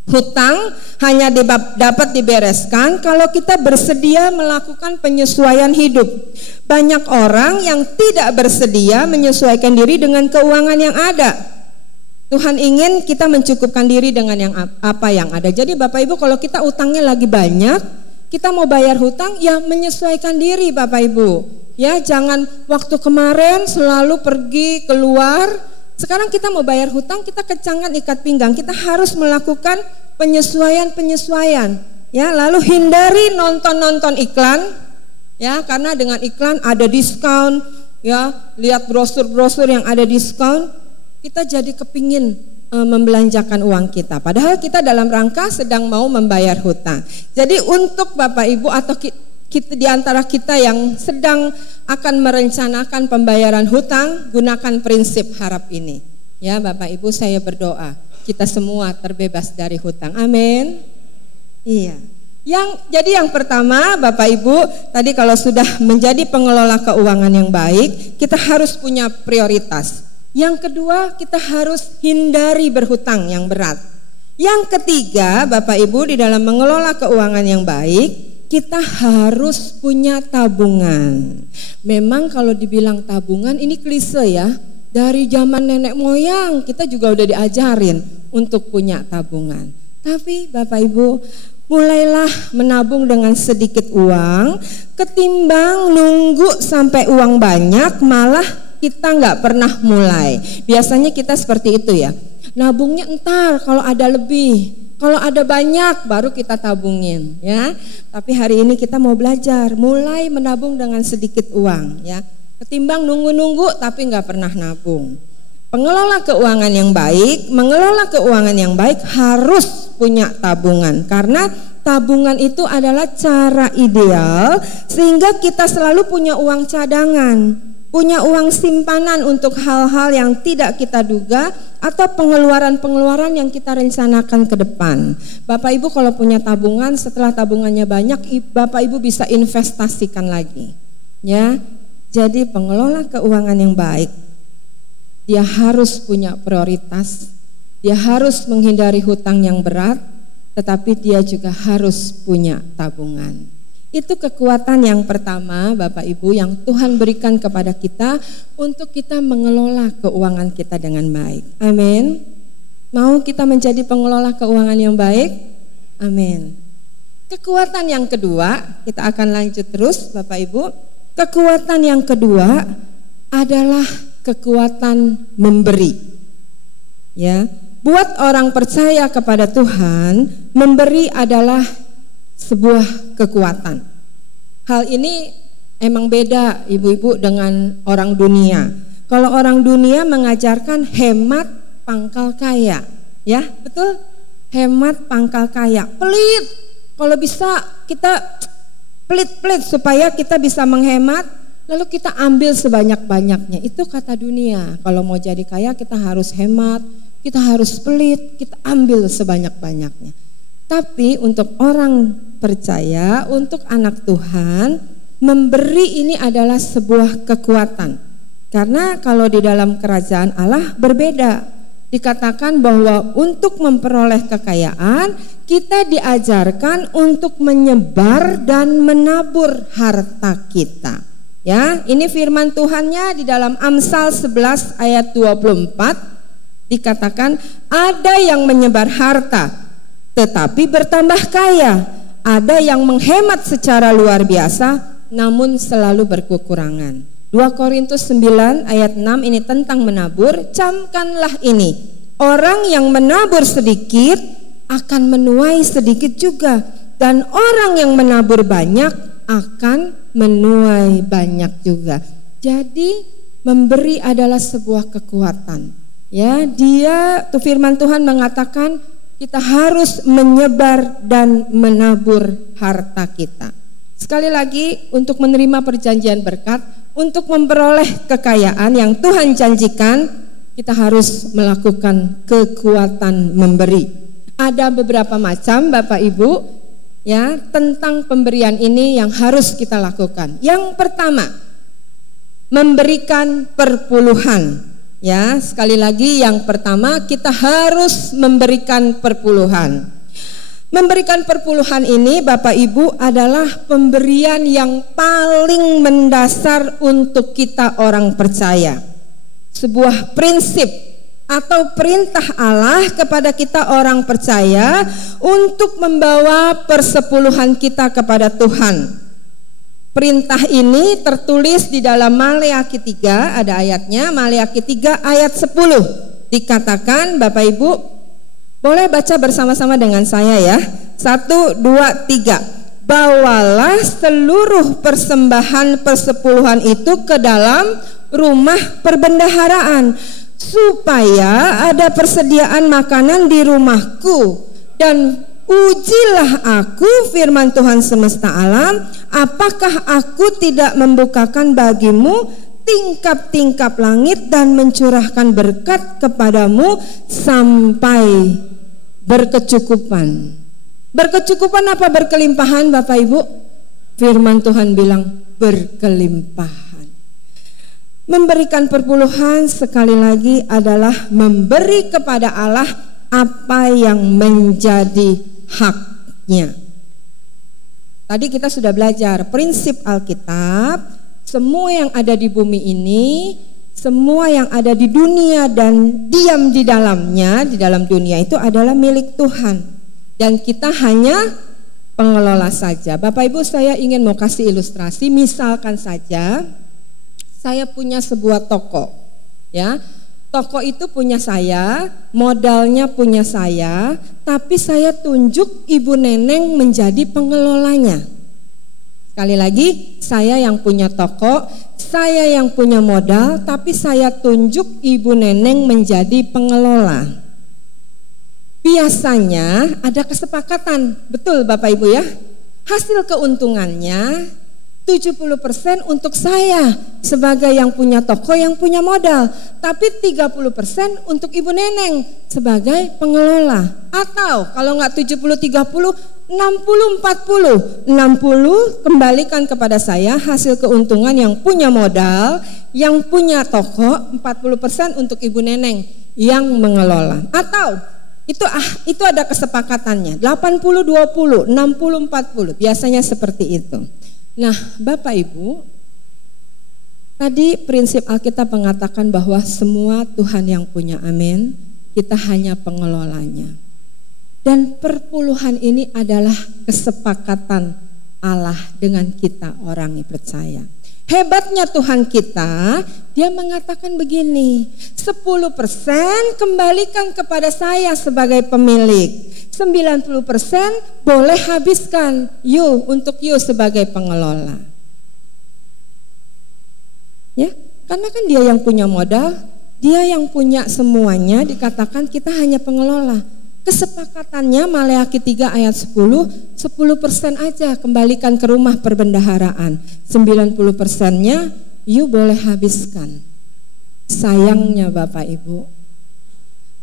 Hutang hanya dapat dibereskan kalau kita bersedia melakukan penyesuaian hidup. Banyak orang yang tidak bersedia menyesuaikan diri dengan keuangan yang ada. Tuhan ingin kita mencukupkan diri dengan yang apa yang ada. Jadi Bapak Ibu, kalau kita utangnya lagi banyak, kita mau bayar hutang, ya menyesuaikan diri Bapak Ibu. Ya, jangan waktu kemarin selalu pergi keluar, sekarang kita mau bayar hutang, kita kencangkan ikat pinggang. Kita harus melakukan penyesuaian. Ya, lalu hindari nonton iklan, ya, karena dengan iklan ada diskon, ya, lihat brosur-brosur yang ada diskon, kita jadi kepingin membelanjakan uang kita. Padahal kita dalam rangka sedang mau membayar hutang. Jadi untuk Bapak Ibu atau kita di antara kita yang sedang akan merencanakan pembayaran hutang, gunakan prinsip harap ini. Ya Bapak Ibu, saya berdoa kita semua terbebas dari hutang. Amin. Iya. Jadi yang pertama Bapak Ibu, tadi kalau sudah menjadi pengelola keuangan yang baik, kita harus punya prioritas. Yang kedua, kita harus hindari berhutang yang berat. Yang ketiga, Bapak Ibu, di dalam mengelola keuangan yang baik, kita harus punya tabungan. Memang kalau dibilang tabungan ini klise ya. Dari zaman nenek moyang kita juga udah diajarin untuk punya tabungan. Tapi Bapak Ibu, mulailah menabung dengan sedikit uang, ketimbang nunggu sampai uang banyak malah kita nggak pernah mulai. Biasanya kita seperti itu ya, nabungnya entar kalau ada lebih, kalau ada banyak baru kita tabungin ya. Tapi hari ini kita mau belajar mulai menabung dengan sedikit uang ya, ketimbang nunggu-nunggu tapi nggak pernah nabung. Pengelola keuangan yang baik, mengelola keuangan yang baik harus punya tabungan, karena tabungan itu adalah cara ideal sehingga kita selalu punya uang cadangan, punya uang simpanan untuk hal-hal yang tidak kita duga atau pengeluaran-pengeluaran yang kita rencanakan ke depan. Bapak Ibu kalau punya tabungan, setelah tabungannya banyak, Bapak Ibu bisa investasikan lagi ya. Jadi pengelola keuangan yang baik, dia harus punya prioritas, dia harus menghindari hutang yang berat, tetapi dia juga harus punya tabungan. Itu kekuatan yang pertama Bapak Ibu yang Tuhan berikan kepada kita untuk kita mengelola keuangan kita dengan baik. Amin. Mau kita menjadi pengelola keuangan yang baik? Amin. Kekuatan yang kedua, kita akan lanjut terus Bapak Ibu. Kekuatan yang kedua adalah kekuatan memberi. Ya, buat orang percaya kepada Tuhan, memberi adalah sebuah kekuatan. Hal ini emang beda ibu-ibu dengan orang dunia. Kalau orang dunia mengajarkan hemat pangkal kaya, ya betul? Hemat pangkal kaya, pelit. Kalau bisa kita pelit-pelit supaya kita bisa menghemat, lalu kita ambil sebanyak-banyaknya. Itu kata dunia. Kalau mau jadi kaya kita harus hemat, kita harus pelit, kita ambil sebanyak-banyaknya. Tapi untuk orang percaya, untuk anak Tuhan, memberi ini adalah sebuah kekuatan. Karena kalau di dalam kerajaan Allah berbeda. Dikatakan bahwa untuk memperoleh kekayaan, kita diajarkan untuk menyebar dan menabur harta kita. Ya, ini firman Tuhannya di dalam Amsal 11 ayat 24 dikatakan, ada yang menyebar harta tetapi bertambah kaya, ada yang menghemat secara luar biasa namun selalu berkekurangan. 2 Korintus 9 ayat 6 ini tentang menabur. Camkanlah ini, orang yang menabur sedikit akan menuai sedikit juga, dan orang yang menabur banyak akan menuai banyak juga. Jadi memberi adalah sebuah kekuatan. Ya, dia tuh firman Tuhan mengatakan kita harus menyebar dan menabur harta kita. Sekali lagi, untuk menerima perjanjian berkat, untuk memperoleh kekayaan yang Tuhan janjikan, kita harus melakukan kekuatan memberi. Ada beberapa macam Bapak Ibu ya tentang pemberian ini yang harus kita lakukan. Yang pertama, memberikan perpuluhan. Ya, sekali lagi yang pertama kita harus memberikan perpuluhan. Memberikan perpuluhan ini Bapak Ibu adalah pemberian yang paling mendasar untuk kita orang percaya. Sebuah prinsip atau perintah Allah kepada kita orang percaya untuk membawa persepuluhan kita kepada Tuhan. Perintah ini tertulis di dalam Maleakhi 3, ada ayatnya, Maleakhi 3 ayat 10. Dikatakan, Bapak Ibu boleh baca bersama-sama dengan saya ya. 1, 2, 3. Bawalah seluruh persembahan persepuluhan itu ke dalam rumah perbendaharaan, supaya ada persediaan makanan di rumahku. Dan ujilah aku, firman Tuhan semesta alam, apakah aku tidak membukakan bagimu tingkap-tingkap langit dan mencurahkan berkat kepadamu sampai berkecukupan. Berkecukupan apa berkelimpahan Bapak Ibu? Firman Tuhan bilang berkelimpahan. Memberikan perpuluhan sekali lagi adalah memberi kepada Allah apa yang menjadi haknya. Tadi kita sudah belajar prinsip Alkitab, semua yang ada di bumi ini, semua yang ada di dunia dan diam di dalamnya, di dalam dunia itu adalah milik Tuhan. Dan kita hanya pengelola saja. Bapak Ibu, saya ingin mau kasih ilustrasi, misalkan saja saya punya sebuah toko, ya. Toko itu punya saya, modalnya punya saya, tapi saya tunjuk Ibu Neneng menjadi pengelolanya. Sekali lagi, saya yang punya toko, saya yang punya modal, tapi saya tunjuk Ibu Neneng menjadi pengelola. Biasanya ada kesepakatan, betul Bapak Ibu ya? Hasil keuntungannya 70% untuk saya sebagai yang punya toko, yang punya modal, tapi 30% untuk Ibu Neneng sebagai pengelola. Atau kalau nggak 70-30, 60-40, 60 kembalikan kepada saya hasil keuntungan yang punya modal, yang punya toko, 40% untuk Ibu Neneng yang mengelola. Atau itu ada kesepakatannya 80-20, 60-40, biasanya seperti itu. Nah, Bapak Ibu, tadi prinsip Alkitab mengatakan bahwa semua Tuhan yang punya, amin. Kita hanya pengelolanya. Dan perpuluhan ini adalah kesepakatan Allah dengan kita orang yang percaya. Hebatnya Tuhan kita, Dia mengatakan begini, 10% kembalikan kepada saya sebagai pemilik. 90% boleh habiskan untuk you sebagai pengelola. Ya, karena kan dia yang punya modal, dia yang punya semuanya, dikatakan kita hanya pengelola. Kesepakatannya Maleakhi 3 ayat 10% aja kembalikan ke rumah perbendaharaan. 90%-nya you boleh habiskan. Sayangnya Bapak Ibu,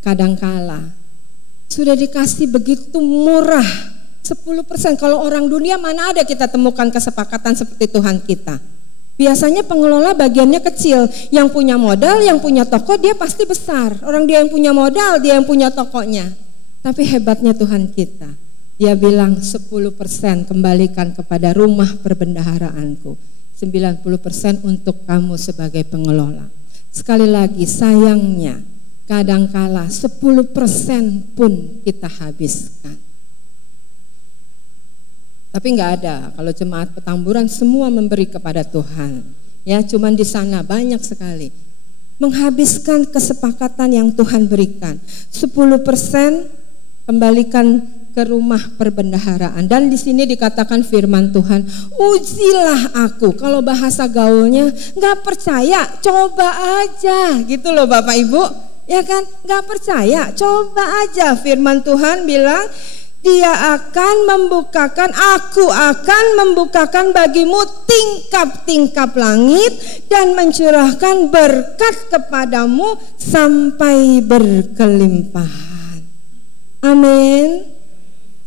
kadangkala sudah dikasih begitu murah 10%. Kalau orang dunia mana ada kita temukan kesepakatan seperti Tuhan kita. Biasanya pengelola bagiannya kecil, yang punya modal, yang punya toko dia pasti besar. Orang dia yang punya modal, dia yang punya tokonya. Tapi hebatnya Tuhan kita, Dia bilang 10% kembalikan kepada rumah perbendaharaanku, 90% untuk kamu sebagai pengelola. Sekali lagi, sayangnya kadangkala 10% pun kita habiskan. Tapi nggak ada, kalau jemaat Petamburan semua memberi kepada Tuhan. Ya, cuman di sana banyak sekali menghabiskan kesepakatan yang Tuhan berikan. 10% kembalikan ke rumah perbendaharaan. Dan di sini dikatakan firman Tuhan, ujilah aku. Kalau bahasa gaulnya, nggak percaya, coba aja, gitu loh Bapak Ibu. Ya kan, nggak percaya, coba aja. Firman Tuhan bilang, aku akan membukakan bagimu tingkap-tingkap langit dan mencurahkan berkat kepadamu sampai berkelimpahan. Amin.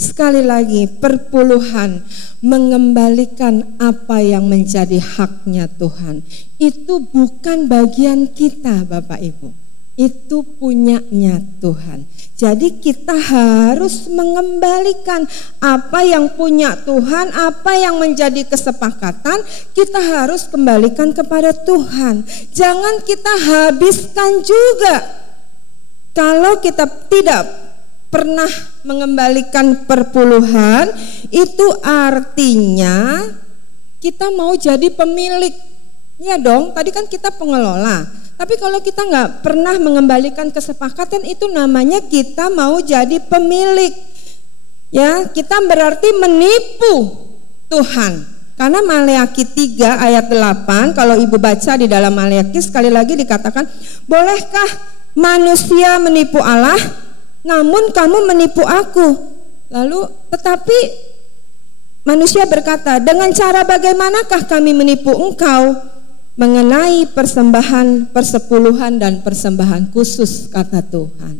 Sekali lagi, perpuluhan mengembalikan apa yang menjadi haknya Tuhan. Itu bukan bagian kita Bapak Ibu, itu punyanya Tuhan. Jadi kita harus mengembalikan apa yang punya Tuhan, apa yang menjadi kesepakatan, kita harus kembalikan kepada Tuhan. Jangan kita habiskan juga. Kalau kita tidak pernah mengembalikan perpuluhan, itu artinya kita mau jadi pemilik. Ya dong, tadi kan kita pengelola. Tapi kalau kita nggak pernah mengembalikan kesepakatan, itu namanya kita mau jadi pemilik. Ya, kita berarti menipu Tuhan. Karena Maleakhi 3 ayat 8, kalau Ibu baca di dalam Maleakhi sekali lagi dikatakan, bolehkah manusia menipu Allah? Namun kamu menipu aku. Lalu tetapi manusia berkata, dengan cara bagaimanakah kami menipu engkau? Mengenai persembahan, persepuluhan dan persembahan khusus, kata Tuhan.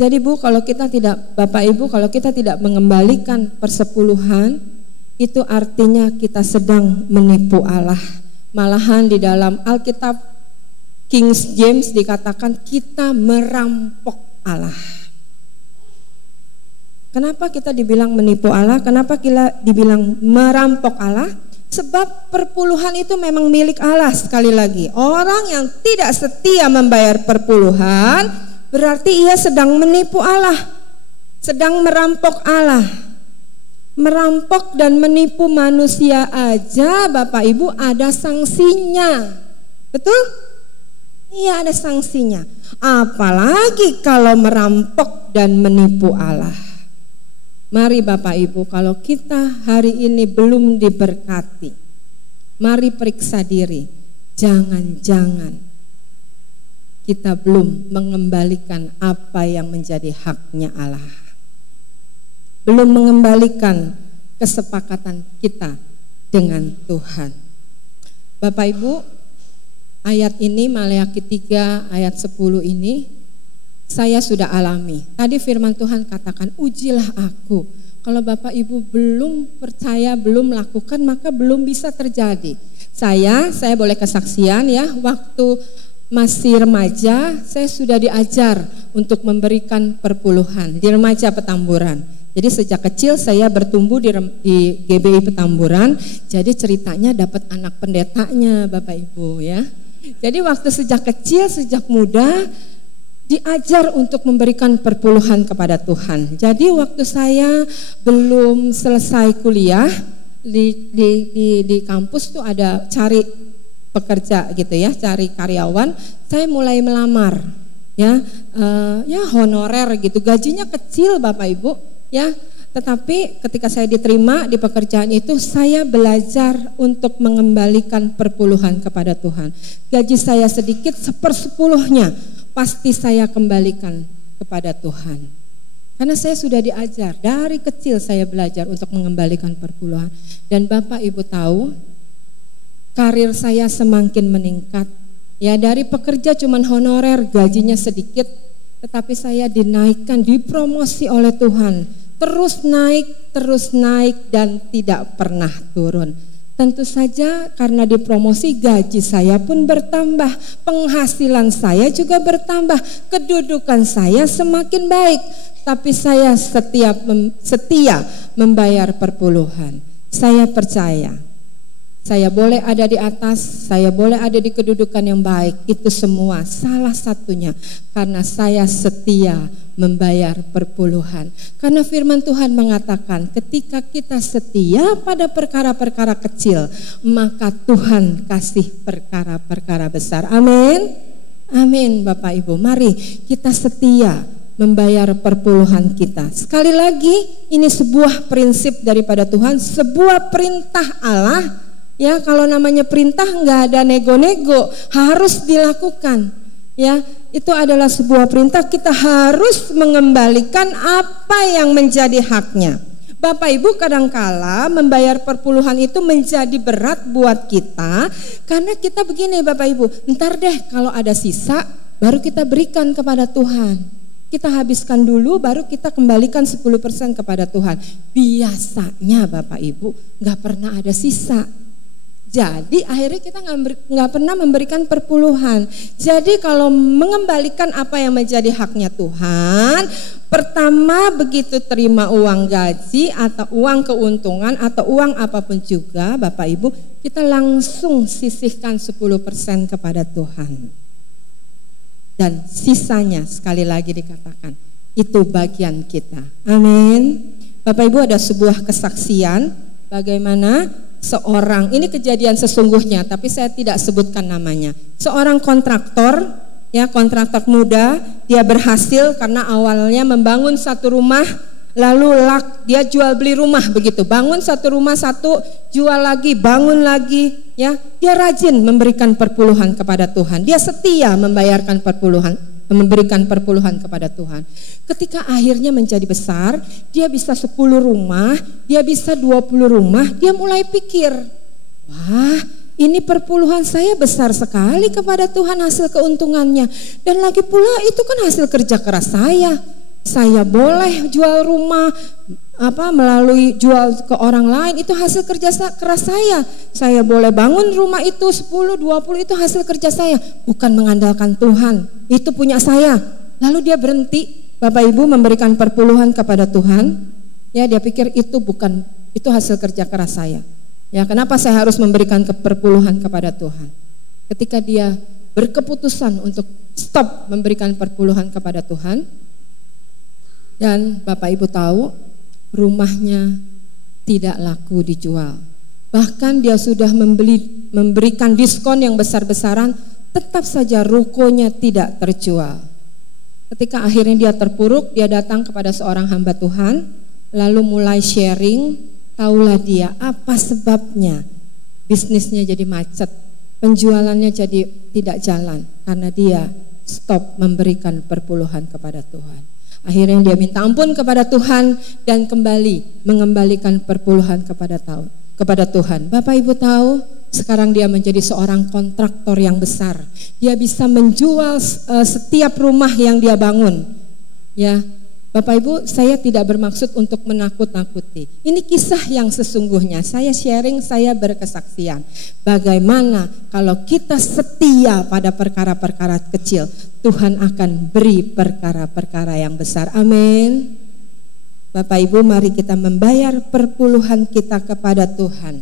Jadi Bu, kalau kita tidak, Bapak Ibu, kalau kita tidak mengembalikan persepuluhan, itu artinya kita sedang menipu Allah. Malahan di dalam Alkitab King James dikatakan kita merampok Allah. Kenapa kita dibilang menipu Allah? Kenapa kita dibilang merampok Allah? Sebab perpuluhan itu memang milik Allah. Sekali lagi, orang yang tidak setia membayar perpuluhan berarti ia sedang menipu Allah, sedang merampok Allah. Merampok dan menipu manusia aja Bapak Ibu ada sanksinya. Betul? Iya, ada sanksinya. Apalagi kalau merampok dan menipu Allah. Mari Bapak Ibu, kalau kita hari ini belum diberkati, mari periksa diri. Jangan-jangan kita belum mengembalikan apa yang menjadi haknya Allah. Belum mengembalikan kesepakatan kita dengan Tuhan. Bapak Ibu, ayat ini Maleakhi 3 ayat 10 ini saya sudah alami. Tadi firman Tuhan katakan, ujilah aku. Kalau Bapak Ibu belum percaya, belum melakukan, maka belum bisa terjadi. Saya boleh kesaksian ya, waktu masih remaja saya sudah diajar untuk memberikan perpuluhan di remaja Petamburan. Jadi sejak kecil saya bertumbuh di GBI Petamburan. Jadi ceritanya dapat anak pendetanya Bapak Ibu ya. Jadi waktu sejak kecil, sejak muda diajar untuk memberikan perpuluhan kepada Tuhan. Jadi waktu saya belum selesai kuliah di kampus tuh ada cari pekerja gitu ya, cari karyawan. Saya mulai melamar ya honorer gitu, gajinya kecil Bapak Ibu ya. Tetapi ketika saya diterima di pekerjaan itu, saya belajar untuk mengembalikan perpuluhan kepada Tuhan. Gaji saya sedikit, 1/10-nya pasti saya kembalikan kepada Tuhan. Karena saya sudah diajar, dari kecil saya belajar untuk mengembalikan perpuluhan. Dan Bapak Ibu tahu, karir saya semakin meningkat. Ya, dari pekerja cuman honorer, gajinya sedikit, tetapi saya dinaikkan, dipromosi oleh Tuhan. Terus naik dan tidak pernah turun. Tentu saja karena dipromosi gaji saya pun bertambah, penghasilan saya juga bertambah, kedudukan saya semakin baik. Tapi saya setia membayar perpuluhan. Saya percaya, saya boleh ada di atas, saya boleh ada di kedudukan yang baik. Itu semua salah satunya karena saya setia membayar perpuluhan. Karena firman Tuhan mengatakan ketika kita setia pada perkara-perkara kecil, maka Tuhan kasih perkara-perkara besar. Amin. Amin Bapak Ibu. Mari kita setia membayar perpuluhan kita. Sekali lagi, ini sebuah prinsip daripada Tuhan, sebuah perintah Allah. Ya, kalau namanya perintah nggak ada nego-nego, harus dilakukan. Ya, itu adalah sebuah perintah, kita harus mengembalikan apa yang menjadi haknya. Bapak Ibu, kadangkala membayar perpuluhan itu menjadi berat buat kita, karena kita begini Bapak Ibu, ntar deh kalau ada sisa baru kita berikan kepada Tuhan. Kita habiskan dulu baru kita kembalikan 10% kepada Tuhan. Biasanya Bapak Ibu gak pernah ada sisa. Jadi akhirnya kita nggak pernah memberikan perpuluhan. Jadi kalau mengembalikan apa yang menjadi haknya Tuhan, pertama begitu terima uang gaji atau uang keuntungan atau uang apapun juga Bapak Ibu, kita langsung sisihkan 10% kepada Tuhan. Dan sisanya sekali lagi dikatakan, itu bagian kita. Amin. Bapak Ibu, ada sebuah kesaksian bagaimana seorang, ini kejadian sesungguhnya tapi saya tidak sebutkan namanya. Seorang kontraktor, ya kontraktor muda, dia berhasil karena awalnya membangun satu rumah, lalu dia jual beli rumah begitu. Bangun satu rumah satu, jual lagi, bangun lagi, ya. Dia rajin memberikan perpuluhan kepada Tuhan. Dia setia membayarkan perpuluhan, memberikan perpuluhan kepada Tuhan. Ketika akhirnya menjadi besar, dia bisa 10 rumah, dia bisa 20 rumah, dia mulai pikir, wah ini perpuluhan saya besar sekali kepada Tuhan hasil keuntungannya. Dan lagi pula itu kan hasil kerja keras saya boleh jual rumah, melalui jual ke orang lain, itu hasil kerja keras saya. Saya boleh bangun rumah itu 10, 20, itu hasil kerja saya, bukan mengandalkan Tuhan. Itu punya saya. Lalu dia berhenti, Bapak Ibu, memberikan perpuluhan kepada Tuhan. Ya, dia pikir itu hasil kerja keras saya. Ya, kenapa saya harus memberikan perpuluhan kepada Tuhan? Ketika dia berkeputusan untuk stop memberikan perpuluhan kepada Tuhan, dan Bapak Ibu tahu, rumahnya tidak laku dijual. Bahkan dia sudah memberikan diskon yang besar-besaran, tetap saja rukonya tidak terjual. Ketika akhirnya dia terpuruk, dia datang kepada seorang hamba Tuhan, lalu mulai sharing. Taulah dia apa sebabnya bisnisnya jadi macet, penjualannya jadi tidak jalan, karena dia stop memberikan perpuluhan kepada Tuhan. Akhirnya dia minta ampun kepada Tuhan dan kembali mengembalikan perpuluhan kepada Tuhan. Bapak Ibu tahu, sekarang dia menjadi seorang kontraktor yang besar. Dia bisa menjual setiap rumah yang dia bangun. Ya, Bapak Ibu, saya tidak bermaksud untuk menakut-nakuti. Ini kisah yang sesungguhnya. Saya sharing, saya berkesaksian. Bagaimana kalau kita setia pada perkara-perkara kecil, Tuhan akan beri perkara-perkara yang besar. Amin. Bapak Ibu, mari kita membayar perpuluhan kita kepada Tuhan.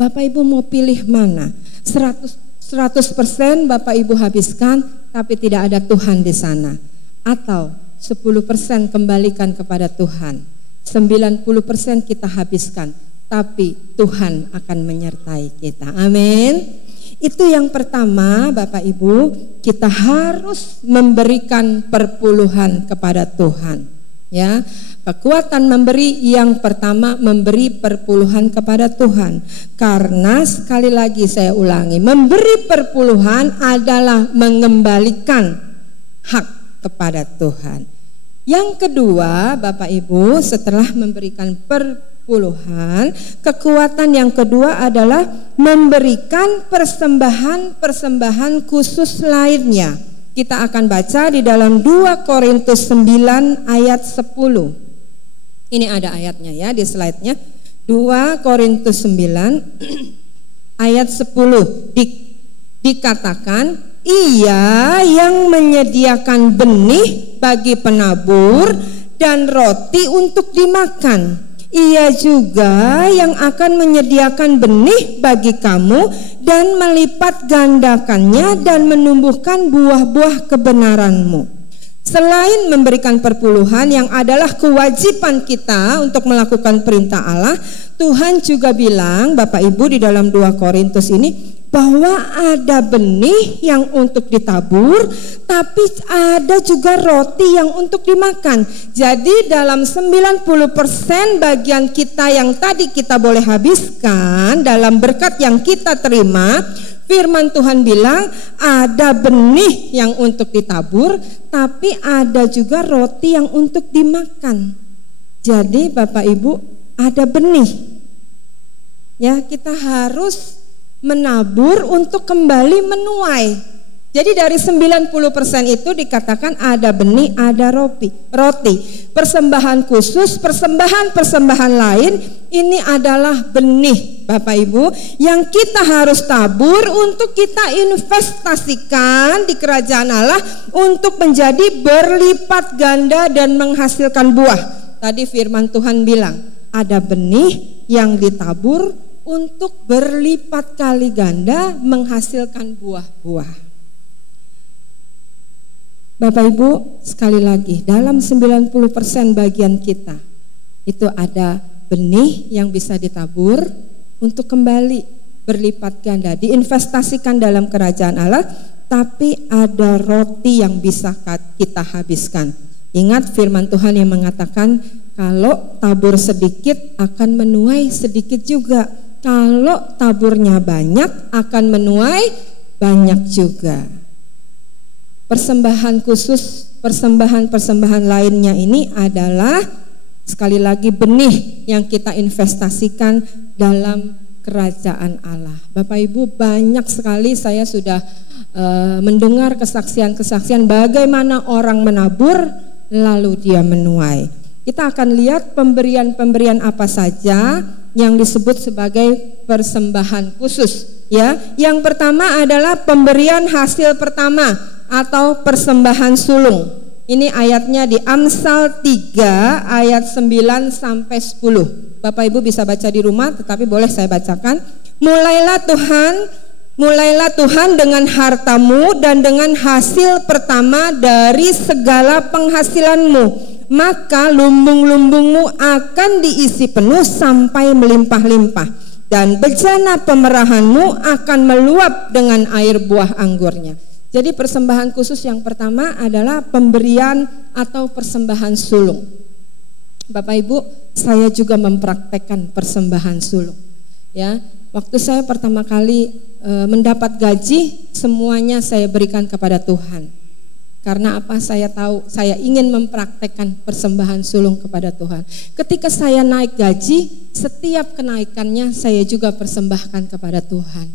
Bapak Ibu mau pilih mana? 100% Bapak Ibu habiskan, tapi tidak ada Tuhan di sana. Atau 10% kembalikan kepada Tuhan, 90% kita habiskan, tapi Tuhan akan menyertai kita. Amin. Itu yang pertama, Bapak Ibu, kita harus memberikan perpuluhan kepada Tuhan. Ya, kekuatan memberi yang pertama, memberi perpuluhan kepada Tuhan. Karena sekali lagi saya ulangi, memberi perpuluhan adalah mengembalikan hak kepada Tuhan. Yang kedua, Bapak Ibu, setelah memberikan perpuluhan, kekuatan yang kedua adalah memberikan persembahan khusus lainnya. Kita akan baca di dalam 2 Korintus 9 ayat 10. Ini ada ayatnya ya di slide-nya. 2 Korintus 9 ayat 10 dikatakan, Ia yang menyediakan benih bagi penabur dan roti untuk dimakan. Ia juga yang akan menyediakan benih bagi kamu dan melipat gandakannya dan menumbuhkan buah-buah kebenaranmu. Selain memberikan perpuluhan yang adalah kewajiban kita untuk melakukan perintah Allah, Tuhan juga bilang, Bapak Ibu, di dalam 2 Korintus ini, bahwa ada benih yang untuk ditabur, tapi ada juga roti yang untuk dimakan. Jadi dalam 90% bagian kita yang tadi kita boleh habiskan dalam berkat yang kita terima, firman Tuhan bilang ada benih yang untuk ditabur, tapi ada juga roti yang untuk dimakan. Jadi Bapak Ibu, ada benih. Ya, kita harus menabur untuk kembali menuai. Jadi dari 90% itu dikatakan ada benih, ada roti. Persembahan khusus, persembahan lain, ini adalah benih, Bapak Ibu, yang kita harus tabur untuk kita investasikan di kerajaan Allah untuk menjadi berlipat ganda dan menghasilkan buah. Tadi firman Tuhan bilang, ada benih yang ditabur untuk berlipat kali ganda menghasilkan buah-buah. Bapak Ibu, sekali lagi, dalam 90% bagian kita itu ada benih yang bisa ditabur untuk kembali berlipat ganda, diinvestasikan dalam kerajaan Allah, tapi ada roti yang bisa kita habiskan. Ingat firman Tuhan yang mengatakan kalau tabur sedikit akan menuai sedikit juga. Kalau taburnya banyak akan menuai banyak juga. Persembahan khusus, persembahan lainnya ini adalah sekali lagi benih yang kita investasikan dalam kerajaan Allah. Bapak Ibu, banyak sekali saya sudah mendengar kesaksian-kesaksian bagaimana orang menabur lalu dia menuai. Kita akan lihat pemberian-pemberian apa saja yang disebut sebagai persembahan khusus, ya. Yang pertama adalah pemberian hasil pertama atau persembahan sulung. Ini ayatnya di Amsal 3 ayat 9 sampai 10. Bapak Ibu bisa baca di rumah, tetapi boleh saya bacakan. Mulailah Tuhan dengan hartamu dan dengan hasil pertama dari segala penghasilanmu, maka lumbung-lumbungmu akan diisi penuh sampai melimpah-limpah, dan bejana pemerahanmu akan meluap dengan air buah anggurnya. Jadi persembahan khusus yang pertama adalah pemberian atau persembahan sulung. Bapak Ibu, saya juga mempraktekkan persembahan sulung. Ya, waktu saya pertama kali mendapat gaji, semuanya saya berikan kepada Tuhan. Karena apa? Saya tahu saya ingin mempraktekkan persembahan sulung kepada Tuhan. Ketika saya naik gaji, setiap kenaikannya saya juga persembahkan kepada Tuhan.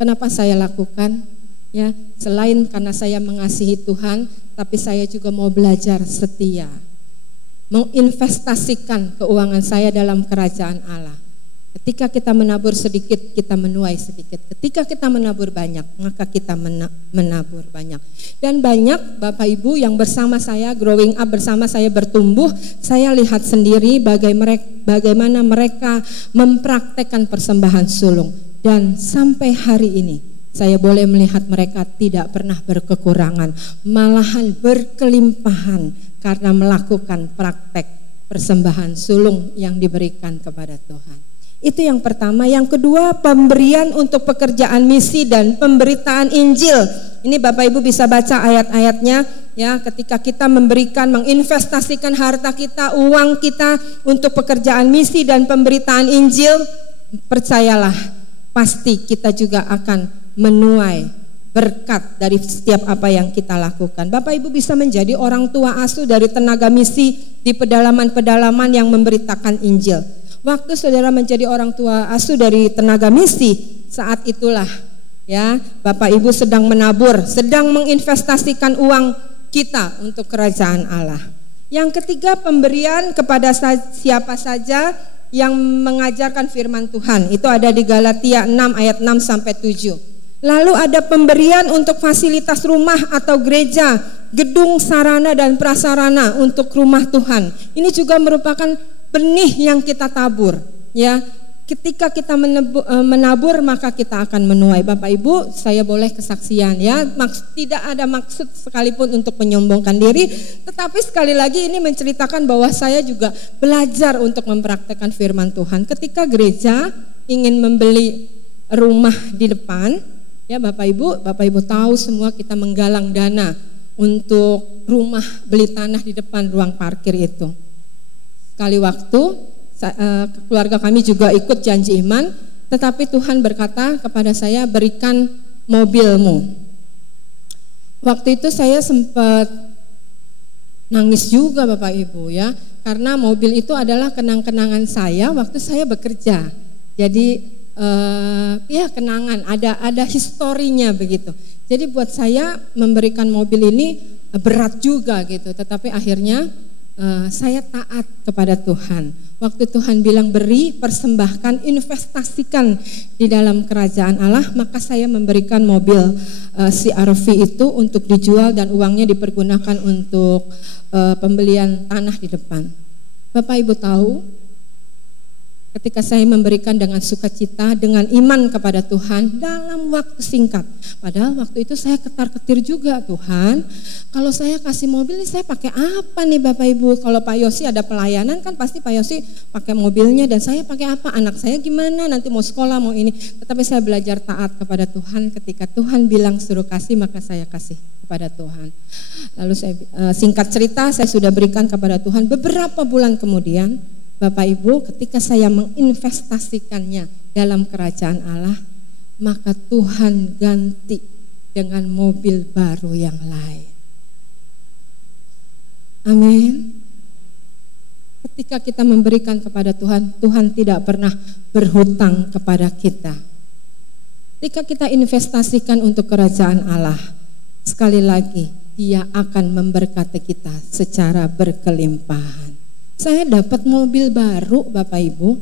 Kenapa saya lakukan? Ya, selain karena saya mengasihi Tuhan, tapi saya juga mau belajar setia, menginvestasikan keuangan saya dalam kerajaan Allah. Ketika kita menabur sedikit, kita menuai sedikit. Ketika kita menabur banyak, maka kita menabur banyak. Dan banyak Bapak Ibu yang bersama saya, growing up bersama saya bertumbuh, saya lihat sendiri bagaimana mereka mempraktekkan persembahan sulung. Dan sampai hari ini, saya boleh melihat mereka tidak pernah berkekurangan, malahan berkelimpahan karena melakukan praktek persembahan sulung yang diberikan kepada Tuhan. Itu yang pertama. Yang kedua, pemberian untuk pekerjaan misi dan pemberitaan Injil. Ini Bapak Ibu bisa baca ayat-ayatnya, ya. Ketika kita memberikan, menginvestasikan harta kita, uang kita untuk pekerjaan misi dan pemberitaan Injil, percayalah, pasti kita juga akan menuai berkat dari setiap apa yang kita lakukan. Bapak Ibu bisa menjadi orang tua asuh dari tenaga misi di pedalaman-pedalaman yang memberitakan Injil. Waktu saudara menjadi orang tua asuh dari tenaga misi, saat itulah, ya, Bapak Ibu sedang menabur, sedang menginvestasikan uang kita untuk kerajaan Allah. Yang ketiga, pemberian kepada siapa saja yang mengajarkan firman Tuhan. Itu ada di Galatia 6 ayat 6 sampai 7. Lalu ada pemberian untuk fasilitas rumah atau gereja, gedung, sarana dan prasarana untuk rumah Tuhan. Ini juga merupakan benih yang kita tabur, ya. Ketika kita menabur, maka kita akan menuai. Bapak Ibu, saya boleh kesaksian, ya. Tidak ada maksud sekalipun untuk menyombongkan diri, tetapi sekali lagi ini menceritakan bahwa saya juga belajar untuk mempraktekkan firman Tuhan. Ketika gereja ingin membeli rumah di depan, ya Bapak Ibu tahu semua kita menggalang dana untuk rumah, beli tanah di depan ruang parkir itu. Sekali waktu keluarga kami juga ikut janji iman, tetapi Tuhan berkata kepada saya, berikan mobilmu. Waktu itu saya sempat nangis juga Bapak Ibu, ya, karena mobil itu adalah kenang-kenangan saya waktu saya bekerja. Jadi ya kenangan, ada historinya begitu. Jadi buat saya memberikan mobil ini berat juga gitu, tetapi akhirnya saya taat kepada Tuhan. Waktu Tuhan bilang beri, persembahkan, investasikan di dalam kerajaan Allah, maka saya memberikan mobil CR-V itu untuk dijual dan uangnya dipergunakan untuk pembelian tanah di depan. Bapak Ibu tahu, ketika saya memberikan dengan sukacita, dengan iman kepada Tuhan dalam waktu singkat. Padahal waktu itu saya ketar-ketir juga, Tuhan, kalau saya kasih mobil ini saya pakai apa nih Bapak Ibu? Kalau Pak Yosi ada pelayanan kan pasti Pak Yosi pakai mobilnya, dan saya pakai apa? Anak saya gimana? Nanti mau sekolah, mau ini. Tetapi saya belajar taat kepada Tuhan. Ketika Tuhan bilang suruh kasih, maka saya kasih kepada Tuhan. Lalu saya singkat cerita, saya sudah berikan kepada Tuhan. Beberapa bulan kemudian, Bapak Ibu, ketika saya menginvestasikannya dalam kerajaan Allah, maka Tuhan ganti dengan mobil baru yang lain. Amin. Ketika kita memberikan kepada Tuhan, Tuhan tidak pernah berhutang kepada kita. Ketika kita investasikan untuk kerajaan Allah, sekali lagi Dia akan memberkati kita secara berkelimpahan. Saya dapat mobil baru Bapak Ibu.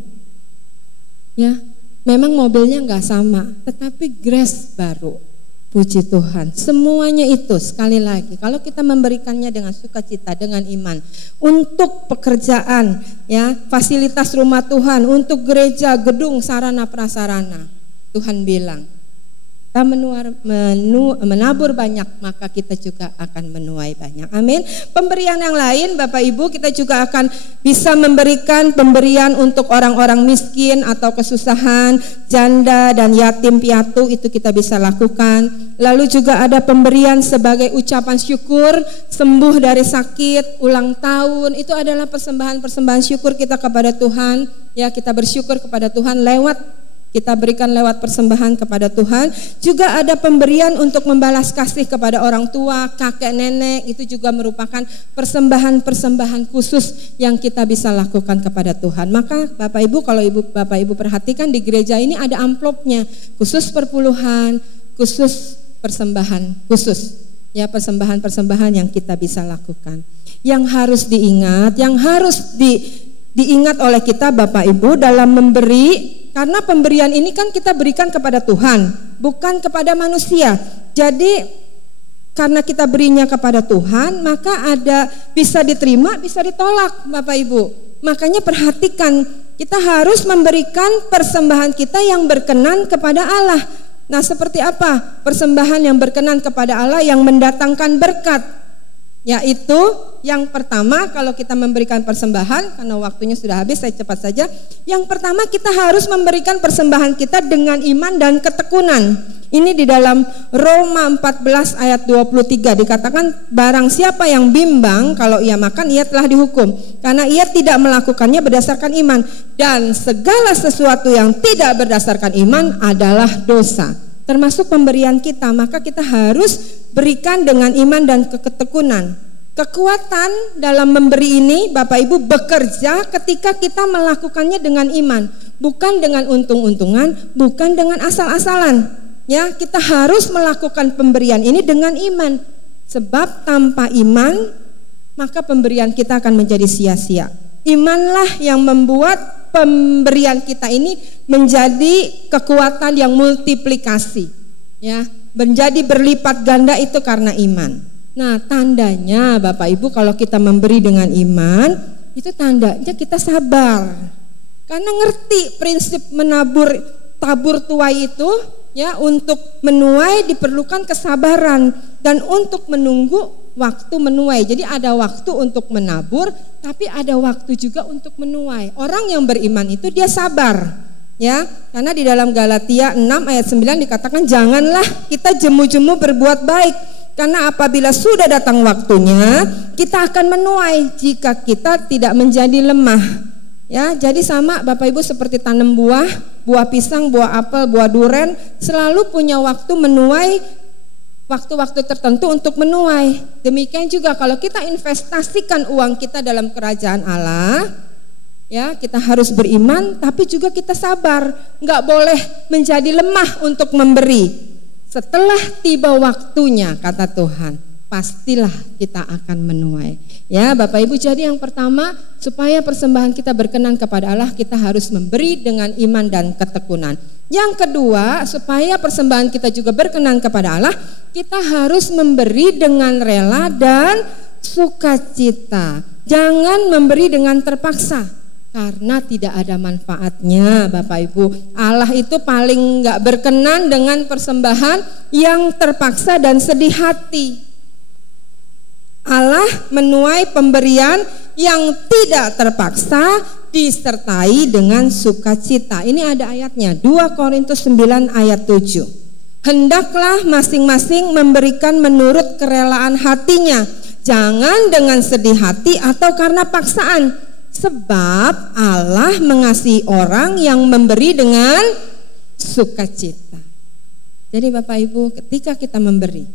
Ya, memang mobilnya nggak sama, tetapi grace baru. Puji Tuhan, semuanya itu sekali lagi kalau kita memberikannya dengan sukacita, dengan iman, untuk pekerjaan, ya, fasilitas rumah Tuhan, untuk gereja, gedung, sarana prasarana. Tuhan bilang, kita menabur banyak, maka kita juga akan menuai banyak. Amin. Pemberian yang lain Bapak Ibu, kita juga akan bisa memberikan pemberian untuk orang-orang miskin atau kesusahan, janda dan yatim piatu, itu kita bisa lakukan. Lalu juga ada pemberian sebagai ucapan syukur, sembuh dari sakit, ulang tahun, itu adalah persembahan-persembahan syukur kita kepada Tuhan. Ya, kita bersyukur kepada Tuhan kita berikan lewat persembahan kepada Tuhan. Juga ada pemberian untuk membalas kasih kepada orang tua, kakek nenek, itu juga merupakan persembahan-persembahan khusus yang kita bisa lakukan kepada Tuhan. Maka Bapak Ibu, kalau Bapak Ibu perhatikan di gereja ini ada amplopnya, khusus perpuluhan, khusus persembahan khusus. Ya, persembahan-persembahan yang kita bisa lakukan. Yang harus diingat, yang harus diingat oleh kita Bapak Ibu dalam memberi. Karena pemberian ini kan kita berikan kepada Tuhan, bukan kepada manusia. Jadi karena kita berinya kepada Tuhan, maka ada bisa diterima, bisa ditolak Bapak Ibu. Makanya perhatikan, kita harus memberikan persembahan kita yang berkenan kepada Allah. Nah, seperti apa persembahan yang berkenan kepada Allah yang mendatangkan berkat? Yaitu yang pertama, kalau kita memberikan persembahan, karena waktunya sudah habis, saya cepat saja. Yang pertama, kita harus memberikan persembahan kita dengan iman dan ketekunan. Ini di dalam Roma 14 ayat 23 dikatakan, barang siapa yang bimbang kalau ia makan, ia telah dihukum, karena ia tidak melakukannya berdasarkan iman, dan segala sesuatu yang tidak berdasarkan iman adalah dosa, termasuk pemberian kita. Maka kita harus berikan dengan iman dan ketekunan. Kekuatan dalam memberi ini Bapak Ibu bekerja ketika kita melakukannya dengan iman, bukan dengan untung-untungan, bukan dengan asal-asalan. Ya, kita harus melakukan pemberian ini dengan iman. Sebab tanpa iman maka pemberian kita akan menjadi sia-sia. Imanlah yang membuat pemberian kita ini menjadi kekuatan yang multiplikasi. Ya, menjadi berlipat ganda, itu karena iman. Nah, tandanya Bapak Ibu kalau kita memberi dengan iman, itu tandanya kita sabar. Karena ngerti prinsip menabur tabur tuai itu, ya, untuk menuai diperlukan kesabaran, dan untuk menunggu waktu menuai. Jadi ada waktu untuk menabur, tapi ada waktu juga untuk menuai. Orang yang beriman itu dia sabar. Ya, karena di dalam Galatia 6 ayat 9 dikatakan, janganlah kita jemu-jemu berbuat baik, karena apabila sudah datang waktunya kita akan menuai jika kita tidak menjadi lemah. Ya, jadi sama Bapak Ibu seperti tanam buah pisang, buah apel, buah duren, selalu punya waktu menuai, waktu-waktu tertentu untuk menuai. Demikian juga kalau kita investasikan uang kita dalam kerajaan Allah, ya, kita harus beriman, tapi juga kita sabar, nggak boleh menjadi lemah untuk memberi. Setelah tiba waktunya, kata Tuhan, pastilah kita akan menuai. Ya, Bapak Ibu, jadi yang pertama, supaya persembahan kita berkenan kepada Allah, kita harus memberi dengan iman dan ketekunan. Yang kedua, supaya persembahan kita juga berkenan kepada Allah, kita harus memberi dengan rela dan sukacita. Jangan memberi dengan terpaksa, karena tidak ada manfaatnya Bapak Ibu. Allah itu paling gak berkenan dengan persembahan yang terpaksa dan sedih hati. Allah menuai pemberian yang tidak terpaksa disertai dengan sukacita. Ini ada ayatnya, 2 Korintus 9 ayat 7. Hendaklah masing-masing memberikan menurut kerelaan hatinya, jangan dengan sedih hati atau karena paksaan. Sebab Allah mengasihi orang yang memberi dengan sukacita. Jadi Bapak Ibu, ketika kita memberi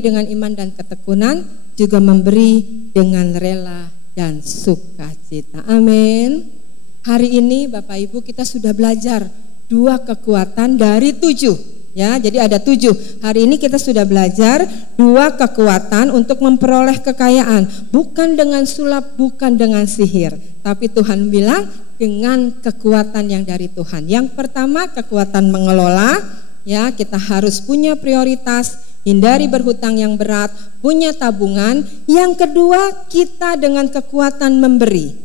dengan iman dan ketekunan, juga memberi dengan rela dan sukacita. Amin. Hari ini Bapak Ibu kita sudah belajar 2 kekuatan dari 7. Ya, jadi ada 7. Hari ini kita sudah belajar 2 kekuatan untuk memperoleh kekayaan. Bukan dengan sulap, bukan dengan sihir. Tapi Tuhan bilang dengan kekuatan yang dari Tuhan. Yang pertama kekuatan mengelola. Ya, kita harus punya prioritas, hindari berhutang yang berat, punya tabungan. Yang kedua, kita dengan kekuatan memberi.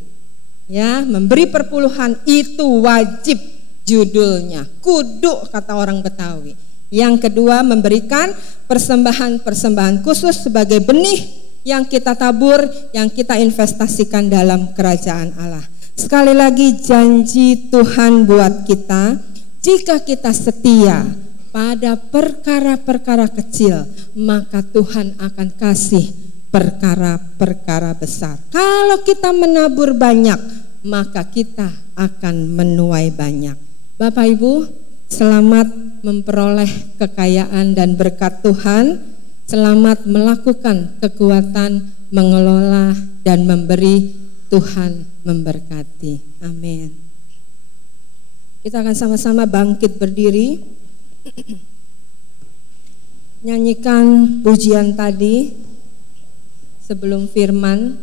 Ya, memberi perpuluhan itu wajib judulnya. Kudu kata orang Betawi. Yang kedua, memberikan persembahan-persembahan khusus sebagai benih yang kita tabur, yang kita investasikan dalam kerajaan Allah. Sekali lagi janji Tuhan buat kita, jika kita setia pada perkara-perkara kecil, maka Tuhan akan kasih perkara-perkara besar. Kalau kita menabur banyak, maka kita akan menuai banyak. Bapak Ibu, selamat memperoleh kekayaan dan berkat Tuhan. Selamat melakukan kekuatan mengelola dan memberi. Tuhan memberkati. Amin. Kita akan sama-sama bangkit berdiri, nyanyikan pujian tadi sebelum firman.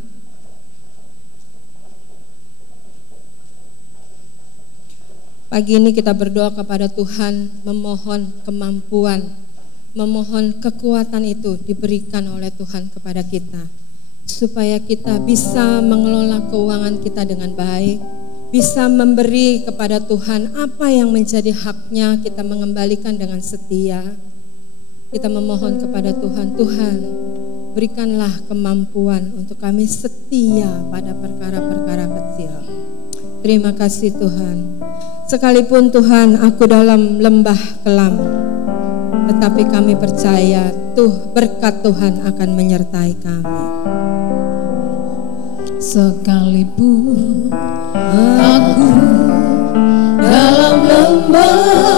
Pagi ini kita berdoa kepada Tuhan, memohon kemampuan, memohon kekuatan itu diberikan oleh Tuhan kepada kita, supaya kita bisa mengelola keuangan kita dengan baik, bisa memberi kepada Tuhan apa yang menjadi haknya, kita mengembalikan dengan setia. Kita memohon kepada Tuhan, Tuhan berikanlah kemampuan untuk kami setia pada perkara-perkara kecil. Terima kasih Tuhan. Sekalipun Tuhan aku dalam lembah kelam, tetapi kami percaya berkat Tuhan akan menyertai kami. Sekalipun aku dalam lembah